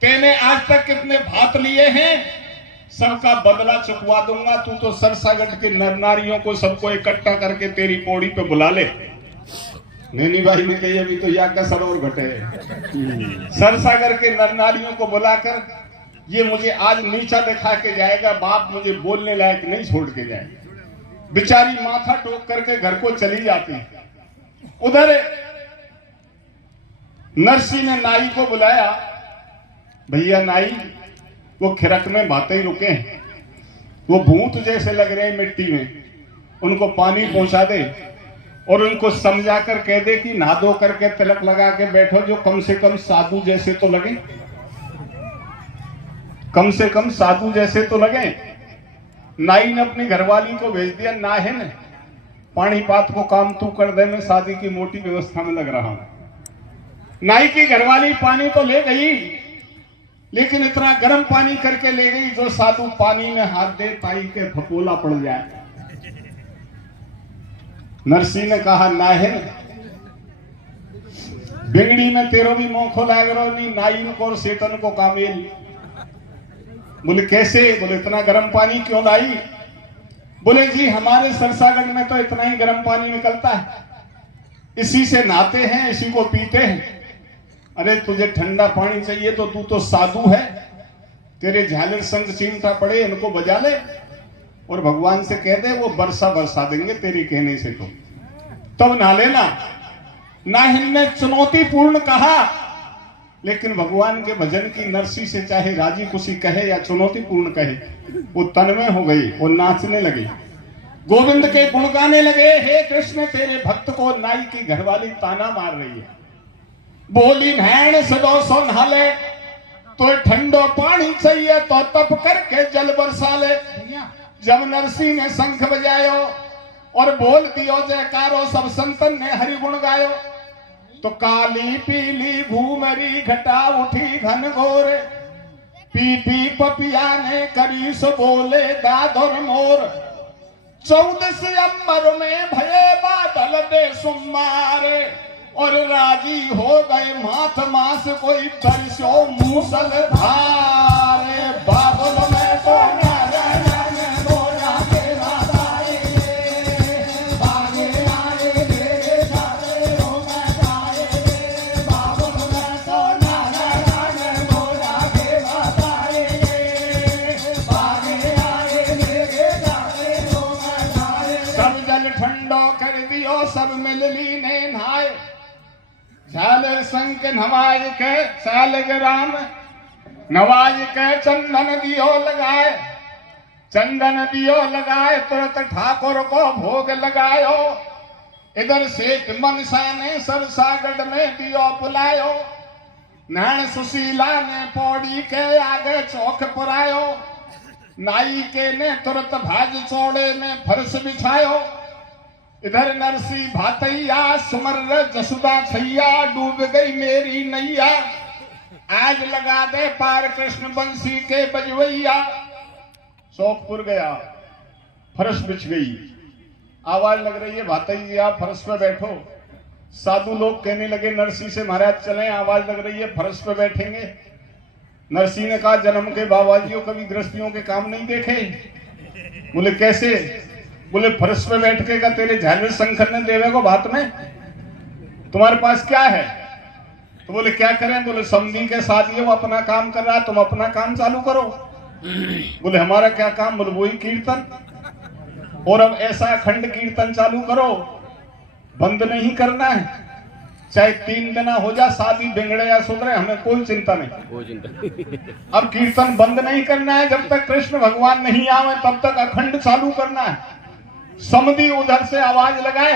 तेने आज तक कितने भात लिए हैं सबका बदला चुकवा दूंगा। तू तो सरसागढ़ के नर नारियों को सबको इकट्ठा करके तेरी पौड़ी पे बुला ले। नैनी बाई ने कही अभी तो या का सरोवर घटे है। सरसागढ़ के नर नारियों को बुलाकर ये मुझे आज नीचा दिखा के जाएगा, बाप मुझे बोलने लायक नहीं छोड़ के जाएगा। बेचारी माथा टोक करके घर को चली जाती। उधर नरसिंह ने नाई को बुलाया, भैया नाई वो खिरक में बातें रुके हैं, वो भूत जैसे लग रहे हैं मिट्टी में, उनको पानी पहुंचा दे और उनको समझा कर कह दे कि नहा धो करके तिलक लगा के बैठो, जो कम से कम साधु जैसे तो लगे, कम से कम साधु जैसे तो लगे। नाई ने अपनी घरवाली को भेज दिया नाहन, पानीपात को काम तू कर दे, मैं शादी की मोटी व्यवस्था में लग रहा हूं। नाई की घरवाली पानी तो ले गई, लेकिन इतना गर्म पानी करके ले गई जो साधु पानी में हाथ दे ताई के फपोला पड़ जाए। नरसी ने कहा नाहिन बिगड़ी में तेरो भी मोखो लाग रहा नहीं, नाइन को और सेतन को कामेल। बोले कैसे? बोले इतना गर्म पानी क्यों लाई? बोले जी हमारे सरसागढ़ में तो इतना ही गर्म पानी निकलता है, इसी से नहाते हैं, इसी को पीते हैं। अरे तुझे ठंडा पानी चाहिए तो तू तो साधु है, तेरे झालर संग चिमटा पड़े, इनको बजा ले और भगवान से कह दे वो बरसा देंगे तेरी कहने से, तो तब नहा लेना। नाहिन ने चुनौतीपूर्ण कहा, लेकिन भगवान के भजन की नरसी से चाहे राजी खुशी कहे या चुनौतीपूर्ण कहे, वो तन्मय हो गई, वो नाचने लगी, गोविंद के गुण गाने लगे। हे कृष्ण तेरे भक्त को नाई की घरवाली ताना मार रही है। बोली भैन सदो सो नहाले, तो ठंडो पानी चाहिए तो तप करके जल बरसा ले। जब नरसी ने शंख बजायो और बोल दियो जयकारो, सब संतन ने हरि गुण गायो, तो काली पीली भूमरी घटा उठी घन घोर, पी पी पपिया ने करी सो बोले दादर मोर। 14 अंबर में भये बादल दे सुमारे, और राजी हो गए माथ मास कोई बरसो मूसल धारे। बादल में तो सब मिलली ने नहाए, झालर संक नवाज के सालग्राम, नवाज के चंदन दियो लगाए, चंदन दियो लगाए, तुरंत ठाकुर को भोग लगायो। इधर सेठ मनसा ने सरसागढ़ में दियो बुलायो, नैन सुशीला ने पौड़ी के आगे चौक पुरायो, नाई के ने तुरंत भाज चौड़े में फर्श बिछायो। इधर नरसी भातैया सुमर जसुदा छैया, डूब गई मेरी नैया, आज लगा दे पार कृष्ण बंसी के बजवैया। शोकपुर गया, फर्श बिछ गई, आवाज लग रही है भातई जी आप फर्श पे बैठो। साधु लोग कहने लगे नरसी से महाराज चलें, आवाज लग रही है फर्श पे बैठेंगे। नरसी ने कहा जन्म के बाबाजियों कभी गृहस्थियों के काम नहीं देखे। बोले कैसे? बोले फर्श पे बैठ के का तेरे झालर शंकर ने देवे को बात में, तुम्हारे पास क्या है? तो बोले क्या करें? बोले समधी के साथ ये वो अपना काम कर रहा है, तुम अपना काम चालू करो। बोले हमारा क्या काम? बोले वही कीर्तन, और अब ऐसा अखंड कीर्तन चालू करो, बंद नहीं करना है, चाहे 3 दिन हो जा, शादी बिगड़े या सुधरे, हमें कोई चिंता नहीं। अब कीर्तन बंद नहीं करना है, जब तक कृष्ण भगवान नहीं आवे तब तक अखंड चालू करना है। समधी उधर से आवाज लगाए,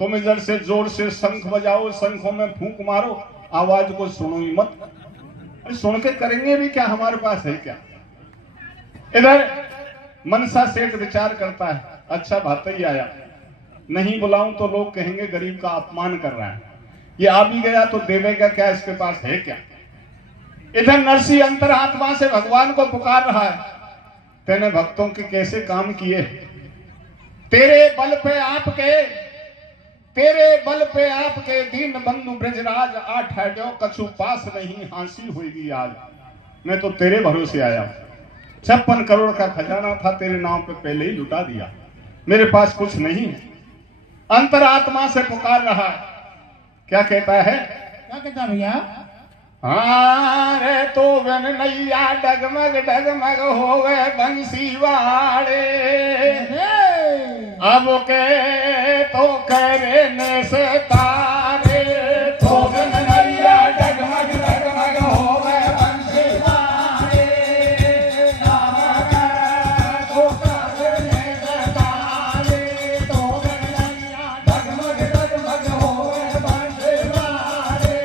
तुम इधर से जोर से शंख बजाओ, शंखों में फूंक मारो, आवाज को सुनो ही मत। अरे सुन के करेंगे भी क्या, हमारे पास है क्या? इधर मनसा सेठ विचार करता है, अच्छा भातई आया, नहीं बुलाऊं तो लोग कहेंगे गरीब का अपमान कर रहा है, ये आ भी गया तो देवेगा क्या, इसके पास है क्या? इधर नरसी अंतरात्मा से भगवान को पुकार रहा है, तेने भक्तों के कैसे काम किए, तेरे बल पे आपके दीन बंधु ब्रजराज आठ हड्यो कछु पास नहीं, हंसी होगी आज। मैं तो तेरे भरोसे आया, 56 करोड़ का खजाना था तेरे नाम पे पहले ही लुटा दिया, मेरे पास कुछ नहीं है। अंतरात्मा से पुकार रहा है, क्या कहता है? क्या कहता है भैया? हाँ रे तो बन नैया डगमग डगमग होवे बंसी वाड़े, अब के तो करे ने से तारे, तो बन नैया डगमग डगमग होवे बंसी वाड़े, तो करे ने से तारे, तो बन नैया डगमग डगमग होवे बंसी वाड़े,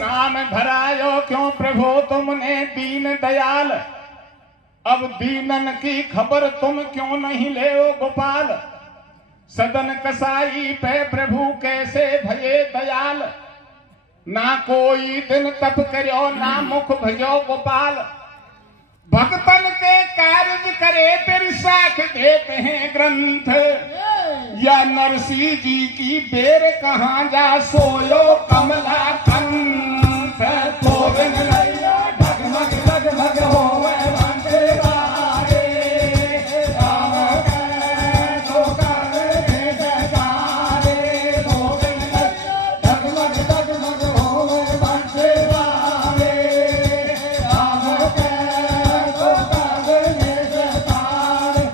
नाम धरायो क्यों प्रभु तुमने दीन दयाल, अब दीनन की खबर तुम क्यों नहीं ले ओ गोपाल, सदन कसाई पे प्रभु कैसे भये दयाल, ना कोई दिन तप करो ना मुख भजो गोपाल, भक्तन के कार्य करे तेरी साख देते हैं ग्रंथ, या नरसिंह जी की बेर कहाँ जा सोयो कमला कंठ, गोविंद नैया ढगमग ढगमग होवे बांटे बारे, राम के तो करने जयकारे, गोविंद नैया ढगमग ढगमग होवे बांटे बारे, राम के तो करने जयकारे।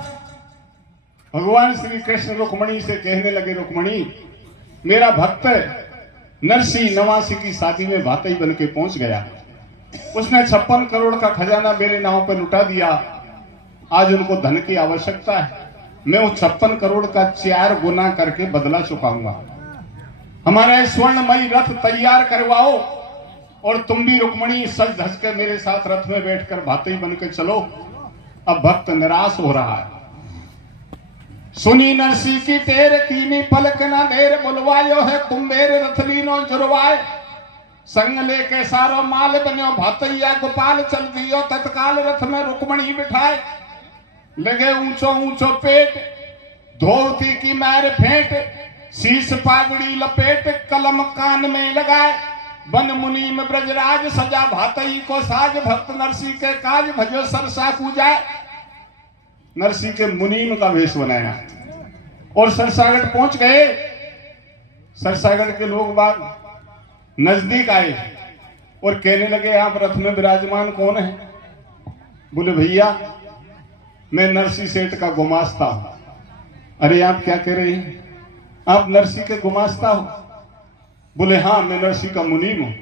भगवान श्री कृष्ण रुक्मणी से कहने लगे, रुक्मणी मेरा भक्त नरसिंह नवासी की शादी में भातई बन के पहुंच गया, उसने 56 करोड़ का खजाना मेरे नाव पर लुटा दिया, आज उनको धन की आवश्यकता है, मैं उस 56 करोड़ का 4 गुना करके बदला चुकाऊंगा, हमारे स्वर्णमयी रथ तैयार करवाओ और तुम भी रुक्मणी सज धज के मेरे साथ रथ में बैठकर भातई बन के चलो। अब भक्त निराश हो रहा है। सुनी नरसिंह की तेर कीनी पलक न देर, बुलवायो है कुंभेर रथलीनो जुरवाए, संग लेके सारो माल बन्यो भातैया गोपाल, चल दियो तत्काल रथ में रुक्मणी बिठाए, लगे ऊंचो ऊंचो पेट धोती की मैर फेंट, शीश पागड़ी लपेट कलम कान में लगाए, बन मुनीम ब्रजराज सजा भातई को साज, भक्त नरसिंह के काज भजो सरसा पूजाए। नरसिंह के मुनीम का वेश बनाया और सरसागढ़ पहुंच गए। सरसागढ़ के लोग बाग नजदीक आए और कहने लगे, आप रथ में विराजमान कौन है? बोले भैया मैं नरसिंह सेठ का गुमास्ता हूं। अरे आप क्या कह रहे हैं, आप नरसिंह के गुमास्ता हो? बोले हाँ मैं नरसिंह का मुनीम हूं।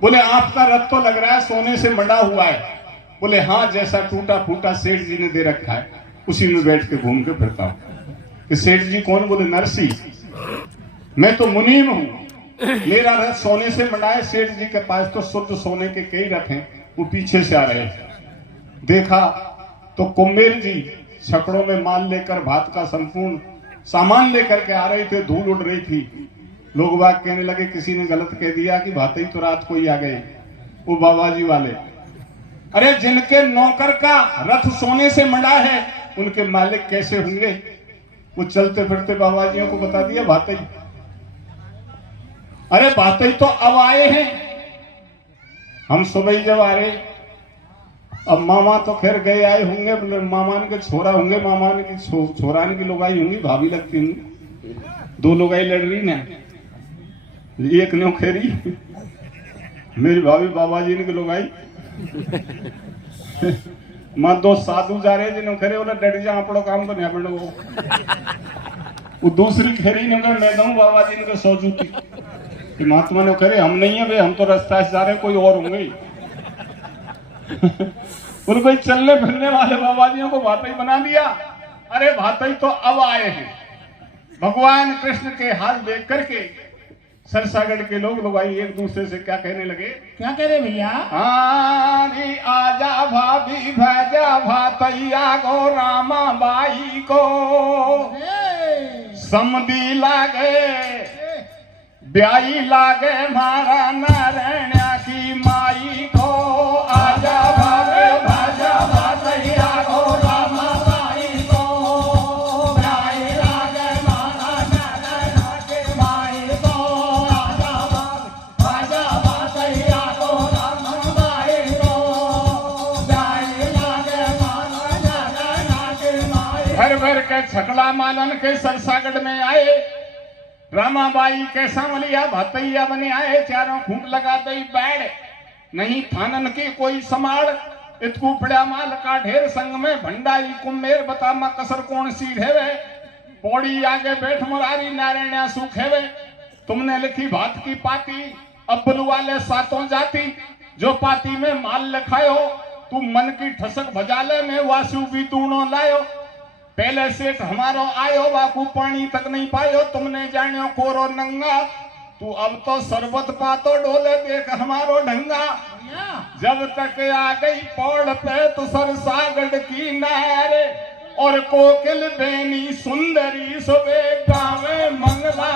बोले आपका रथ तो लग रहा है सोने से मंडा हुआ है। बोले हाँ जैसा टूटा फूटा सेठ जी ने दे रखा है उसी में बैठ के घूम के फिरता हूं। कि सेठ जी कौन? बोले नरसिंह, मैं तो मुनीम हूं, मेरा रथ सोने से मंडा है, सेठ जी के पास तो शुद्ध सोने के कई रथ हैं, वो पीछे से आ रहे हैं। देखा तो कुंभेर जी छकड़ों में माल लेकर भात का संपूर्ण सामान लेकर के आ रहे थे, धूल उड़ रही थी। लोग बाग कहने लगे किसी ने गलत कह दिया कि भातई तो रात को ही आ गए, वो बाबाजी वाले। अरे जिनके नौकर का रथ सोने से मंडा है उनके मालिक कैसे होंगे? वो चलते फिरते बाबाजियों को बता दिया भातई। अरे भातई तो अब आए हैं, हम सुबह जब आ रहे, अब मामा तो खैर गए आए होंगे, मामा के छोरा होंगे, मामा की छोरान की लोगाई होंगी, भाभी लगती होंगी, 2 लोगाई लड़ रही ना, एक न्यों खेरी मेरी भाभी बाबाजी ने लोगाई मां 2 साधु जा रहे जिन्होंने खरे बोला डट जा आपड़ो काम तो नहीं अपने वो दूसरी खेरी ने कहा मैं दूं बाबाजी ने 100 जूती कि महात्मा ने करे हम नहीं है भाई, हम तो रास्ता से जा रहे कोई और होंगे उनको चलने फिरने वाले बाबाजियों को भातई बना दिया। अरे भातई तो अब आए हैं। भगवान कृष्ण के हाल देख करके सरसागढ़ के लोग भाई एक दूसरे से क्या कहने लगे? क्या कह रहे भैया? आरी आजा भाभी भजा भातैया गो रामा बाई को, समदी लागे ब्याई लागे मारा नारायणा की माई को, आजा भाभी भजा भातैया गो रामा बाई को, ब्याई लागे मारा नारायणा की माई को, आजा भाभी भजा भातैया गो रामा बाई को, ब्याई लागे मारा नारायणा की माई। भर भर के छकला मालन के सरसागढ़ में आए, रामाबाई के सांवलिया भातैया बने आए, चारों खूंट लगा दई बैठ, नहीं थानन की कोई समाड़, इतकू पड़ा माल का ढेर, संग में भंडारी कुम्हेर, बता मा कसर कौन सी है, पौड़ी आगे बैठ मुरारी नारायण सुख है। तुमने लिखी भात की पाती, अब्बलू वाले सातों जाति, जो पाती में माल लिखायो, तू मन की ठसक भजाले में वासु भी तूणो लायो, पहले सेठ हमारो आयो बाकू पानी तक नहीं पायो, तुमने जानियो कोरो नंगा, तू अब तो सरबत पातो डोले देख हमारो ढंगा। भैया जब तक आ गई पौड़ पे तो सरसागढ़ की नारे और कोकिल बेनी सुंदरी सुबे गावे मंगला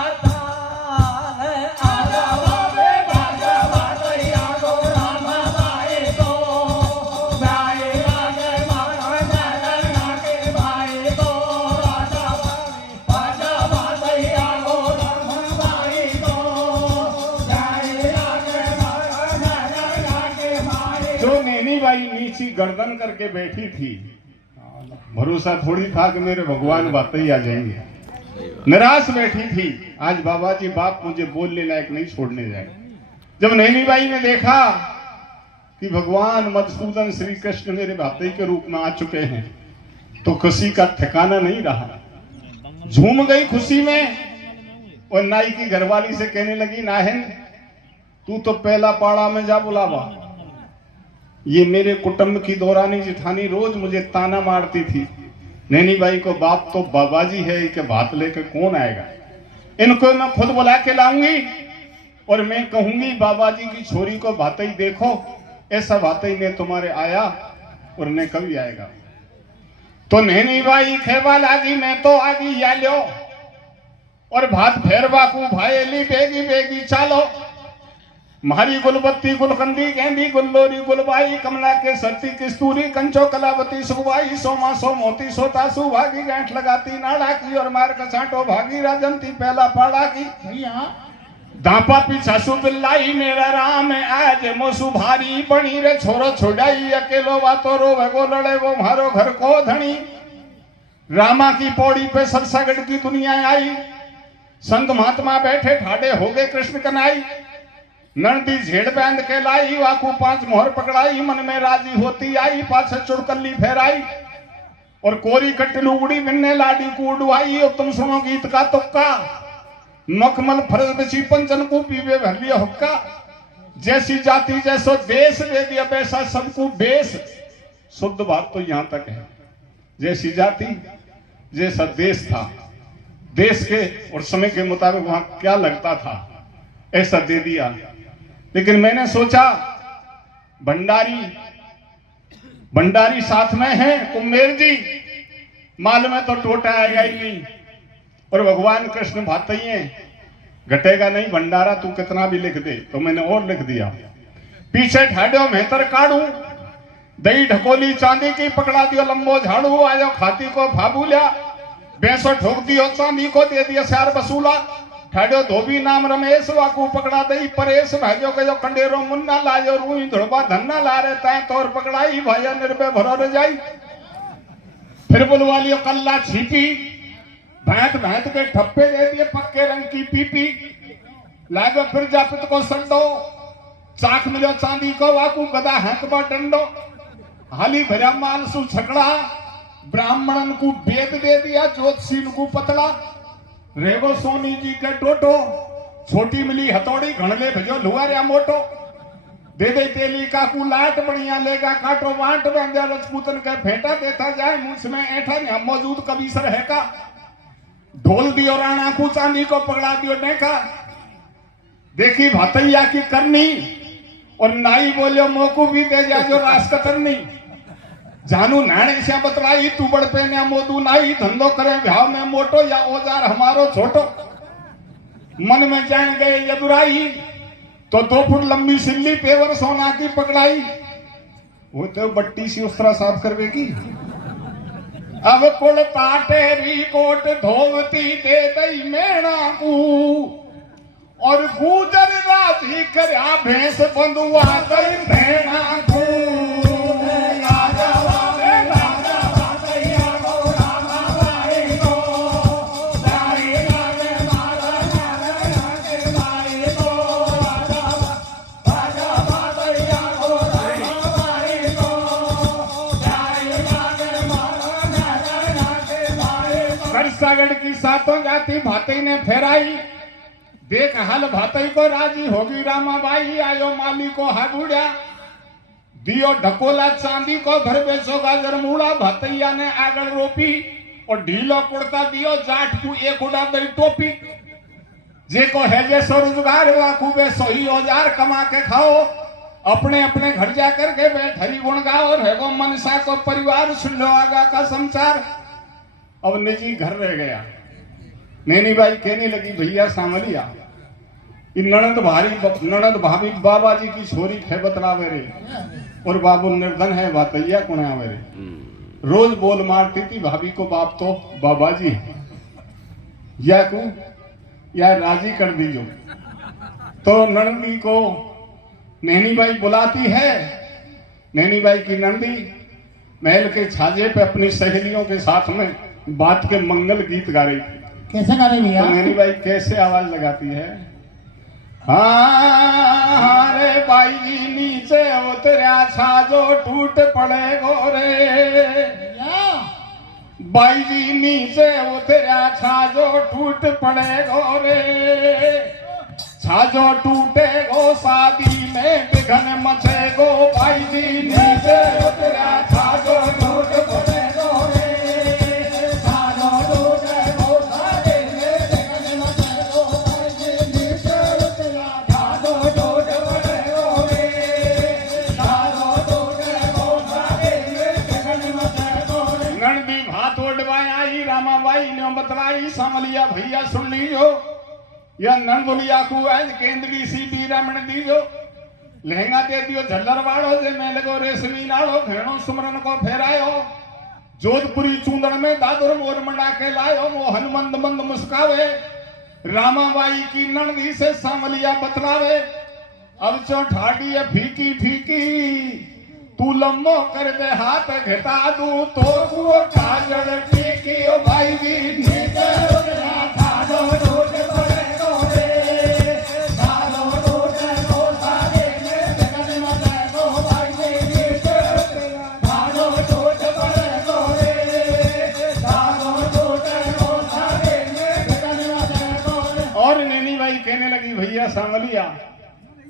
नीची गर्दन करके बैठी थी। भरोसा थोड़ी था कि मेरे भगवान बातें ही आ जाएंगे। निराश बैठी थी। आज बाबा जी बाप मुझे बोलने लायक नहीं छोड़ने जाए। जब नैनी बाई ने देखा कि भगवान मधुसूदन श्री कृष्ण मेरे भाई के रूप में आ चुके हैं तो खुशी का ठिकाना नहीं रहा। झूम गई खुशी में और नाई की घरवाली से कहने लगी, नाहन तू तो पहला पाड़ा में जा बुलावा। ये मेरे कुटुंब की दौरानी जिठानी रोज मुझे ताना मारती थी। नैनी बाई को बाप तो बाबा जी है कि बात लेकर कौन आएगा। इनको मैं खुद बुला के लाऊंगी और मैं कहूंगी बाबा जी की छोरी को भातई देखो, ऐसा भातई ने तुम्हारे आया और ने कभी आएगा। तो नैनी बाई खेवा लागी, मैं तो आगी या लो और भात फेरवा को भाईली बेगी बेगी चालो। मारी गुलबत्ती गुलकंदी गेंदी गुल्लोरी गुलबाई कमला के सरती किस्तूरी कंचो कलावती सुबाई सोमा सो मोती सोता सुभागी गांठ लगाती नाड़ा की और मार का छांटो भागी राजंती पहला पाड़ा की। भैया दापा पीछा सु बिल्लाई मेरा राम आज मोसु भारी बनी रे छोरो छोड़ाई अकेलो बातो रो भगो लड़े वो मारो घर को धनी। रामा की पौड़ी पे सरसागढ़ की दुनिया आई। संत महात्मा बैठे ठाडे हो गए कृष्ण कनाई। नंदी झेड़ बांध के लाई वाकू 5 मोहर पकड़ाई मन में राजी होती आई। पाछे चुड़कली फेराई और कोरी कटलू उड़ी मिन्ने लाडी को उड़वाई। और तुम सुनो गीत का तुक्का मखमल फरज बची पंचन को पीवे भर लिया हुक्का। जैसी जाति जैसो देश दे दिया वैसा सबको बेस। शुद्ध बात तो यहां तक है। जैसी जाति जैसा देश था, देश के और समय के मुताबिक वहां क्या लगता था ऐसा दे दिया। लेकिन मैंने सोचा भंडारी साथ में है कुंभेर जी, माल में तो टोटा आएगा ही नहीं। और भगवान कृष्ण भाते ही घटेगा नहीं भंडारा, तू कितना भी लिख दे। तो मैंने और लिख दिया, पीछे ठाड्यो मेहतर काढ़ू दही ढकोली चांदी की पकड़ा दियो लंबो झाड़ू। आयो खाती को फाबूलिया भैंसो ठोक दियो चांदी को दे दिया सार बसूला। ठाड्यो धोबी नाम रमेश वाकू पकड़ा दई परेश भाइयों के जो कंडेरो मुन्ना लायो रूई धुड़बा धन्ना ला रे तय तोर पकड़ाई भाइया निर्भय भरो रे जाई। फिर बुलवा लियो कल्ला छिपी भैंत भैंत के ठप्पे दे दिए पक्के रंग की पीपी। लागो फिर जापित को संडो चाक मिलो चांदी को वाकू गदा हैंकबा डंडो। हाली भरा माल सु छकड़ा ब्राह्मणन को वेद दे दिया ज्योतिषी को पतला। रेगो सोनी जी के टोटो छोटी मिली हथौड़ी घणले भेजो लुआरिया मोटो। दे दे तेली का कु लाट बढ़िया लेगा काटो वाट बंजा रजपूतन के फेंटा देता जाए मुझ में ऐठा यहाँ मौजूद कबीसर है का। ढोल दियो राणा को चांदी को पकड़ा दियो देखा। देखी भातैया की करनी और नाई बोलियो मोकू भी दे जा जो रास कतरनी। जानू नाणे से बतलाई तू बड़ पे ने मोदू नाई धंधो करे भाव में मोटो या औजार हमारो छोटो। मन में जान गए यदुराई तो 2 फुट लंबी सिल्ली पेवर सोना की पकड़ाई। वो तो बट्टी सी उस तरह साफ करवेगी। अब कुल ताटेरी कोट धोवती दे दई मेणा को और गुजर राजी करया भैंस बंधुआ कर भेणा को। सरसागढ़ की सातों जाति भातई ने फेराई। देख हल भातई को राजी होगी रामाबाई। आयो माली को हागुड़िया दियो ढकोला चांदी को भर बेचो गाजर मूड़ा। भातैया ने आगल रोपी और ढीलो कुड़ता दियो जाट को एक उड़ा दई टोपी। जे को है जे सो रोजगार वाकू बे सोई औजार कमा के खाओ, अपने अपने घर जा करके बैठरी गुण गाओ और है वो मनसा को परिवार सुन लो आगा का समाचार। अब निजी घर रह गया। नैनी बाई कहने लगी भैया सांवलिया, ननद भाभी बाबा जी की छोरी खे बतलावे रे, और बाबू निर्धन है बातैया कुण आवे रे। रोज बोल मारती थी भाभी को, बाप तो बाबा जी या को या राजी कर दीजो। तो नंदी को नैनी बाई बुलाती है। नैनी बाई की नंदी महल के छाजे पे अपनी सहेलियों के साथ में बात के मंगल गीत गा रही थी। कैसे गा रही भैया? तो नैनी बाई कैसे आवाज लगाती है, हाँ रे बाई नीचे उतरा छाजो टूट पड़े गोरे, बाई जी नीचे उतरा छाजो टूट पड़े गोरे, छाजो टूटे गो शादी में बिघन मचे गो, बाई जी नीचे उतरा छाजो टूट पड़े गोरे, छाजो टूटे गो शादी में बिघन मचे गो, बाई जी नीचे उतरा छाजो टूट पड़े गोरे, छाजो टूटे गो शादी में बिघन मचे गोरे। नंदी भात ओडवाई आई, रामाबाई ने बतलाई, सांवलिया भैया सुन लीजो, या नंदुलिया को आज केंद्री सी बीरामण दीजो, लहंगा दे दियो झल्लर वाड़ो जे मैं लगो रेशमी नाड़ो, घेणो सुमरन को फेरायो, जोधपुरी चूंदड़ में दादुर मोर मंडा के लायो, वो हनुमंद मंद मुस्कावे, रामाबाई की नंदी से सांवलिया बतलावे, अब चो ठाडी है फीकी फीकी, तू लम्बो कर दे हाथ घटा दू तो वो काजल फीकी, ओ भाई जी नीचे उतरा छाजो टूट पड़े गोरे, छाजो टूटे गो शादी में बिघन मचे गो, भाई जी नीचे उतरा छाजो टूट पड़े गोरे, छाजो टूटे गो शादी में बिघन मचे गोरे। और नैनी बाई कहने लगी भैया सांवलिया,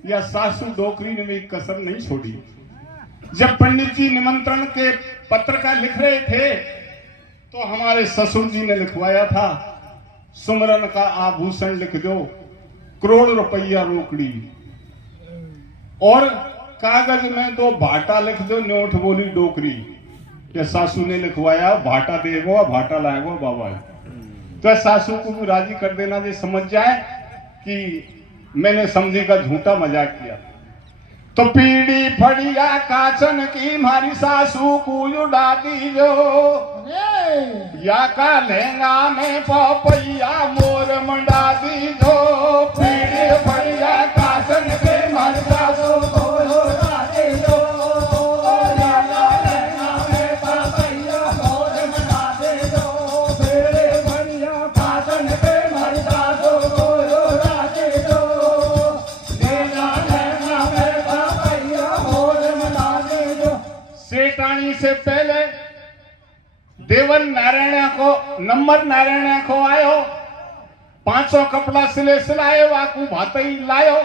या सासू डोकरी ने भी कसर नहीं छोड़ी। जब पंडित जी निमंत्रण के पत्र का लिख रहे थे तो हमारे ससुर जी ने लिखवाया था, सुमरन का आभूषण लिख दो, करोड़ रुपया रोकड़ी, और कागज में 2 भाटा लिख दो, नोट बोली डोकरी। ये सासू ने लिखवाया, भाटा देगो भाटा लाएगो बाबा। तो सासू को भी राजी कर देना, जे समझ जाए कि मैंने समझी का झूठा मजाक किया। तो पीड़ी फड़िया काचन की मारी सासू को उड़ा दीजो, या का लहंगा में पपैया मोर मंडा दीजो, पीड़ी फड़िया काचन के मारी सासू को उड़ा दीजो, या का लहंगा में पपैया मोर मंडा दीजो, पीड़ी फड़िया काचन के मारी सासू को उड़ा दीजो, सेठानी से पहले देवन नारायण को नंबर नारायण को आयो, 500 कपड़ा सिलाए वाकू भातई लायो,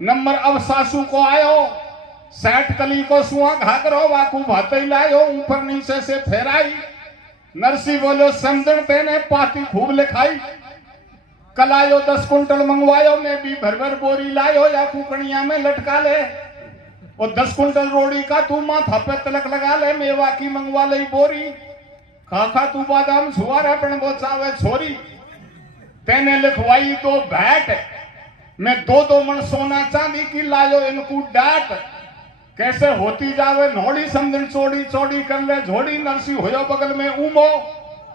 नंबर अब सासू को आयो, 60 कली को सुआ घाकरो वाकू भातई लायो, ऊपर नीचे से फेराई, नरसी बोलो समझण तेने पाती खूब लिखाई, कलायो 10 कुंटल मंगवायो, मैं भी भर बोरी लायो, या कुकड़िया में लटका ले, और 10 कुंटल रोड़ी का तू माथा पे तिलक लगा ले, मेवा की मंगवा ले बोरी, खाखा तू बादाम छुआरा पण बोचावे छोरी, तेने लिखवाई 2 भेंट, मैं 2 मन सोना चांदी की लायो, इनको डांट, कैसे होती जावे नोड़ी समझन चोड़ी चोड़ी कर ले झोड़ी, नरसी होयो बगल में उमो,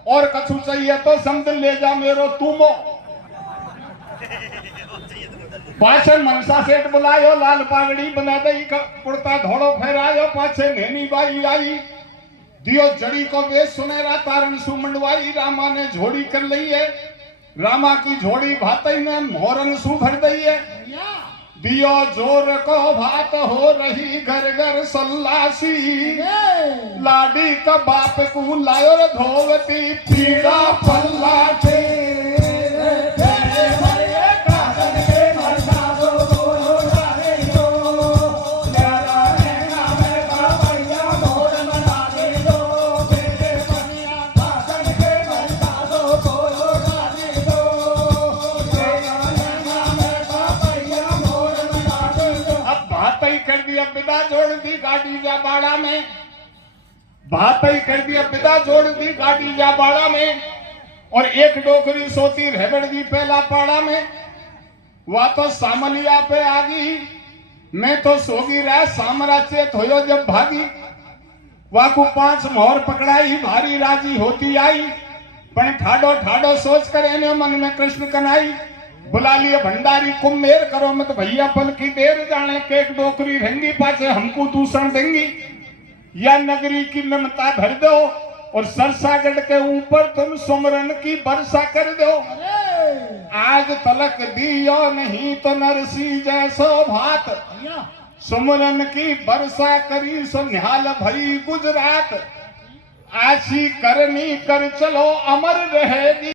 और कछु चाहिए तो समझ ले जा मेरो तुमो। पाछे मनसा सेठ बुलायो, लाल पागड़ी बना दई, कुर्ता धोड़ो फेरायो, पाछे नैनी बाई आई, दियो जड़ी को बेस सुनेरा तारण सु मंडवाई, रामा ने झोड़ी कर ली है, रामा की झोड़ी भातई ने मोहरन सु भर दई है, दियो जोर को भात हो रही घर घर सल्लासी, लाडी का बाप को लायो रे धोवती पीड़ा पल्लाठी, कर दिया विदा, जोड़ दी गाड़ी जा बाड़ा में। बात ही कर दिया विदा, जोड़ दी गाड़ी जा बाड़ा में। और एक डोकरी सोती रेबड़ दी पहला पाड़ा में। वह तो सामलिया पे आ गई, मैं तो सोगी रहा सामरा चेत होयो जब भागी। वह को 5 मोहर पकड़ाई, भारी राजी होती आई। पण ठाडो ठाडो सोच कर एने मन में कृष्ण कनाई। बुला लिए भंडारी कुम्हेर, करो मत भैया पल की देर, जाने के एक डोकरी रहेंगी पाछे हमको दूषण देंगी। या नगरी की ममता भर दो और सरसागढ़ के ऊपर तुम सुमरन की वर्षा कर दो। आज तलक दियो नहीं तो नरसी जैसो भात, सुमरन की वर्षा करी सो निहाल भई गुजरात। आशी करनी कर चलो अमर रहेगी।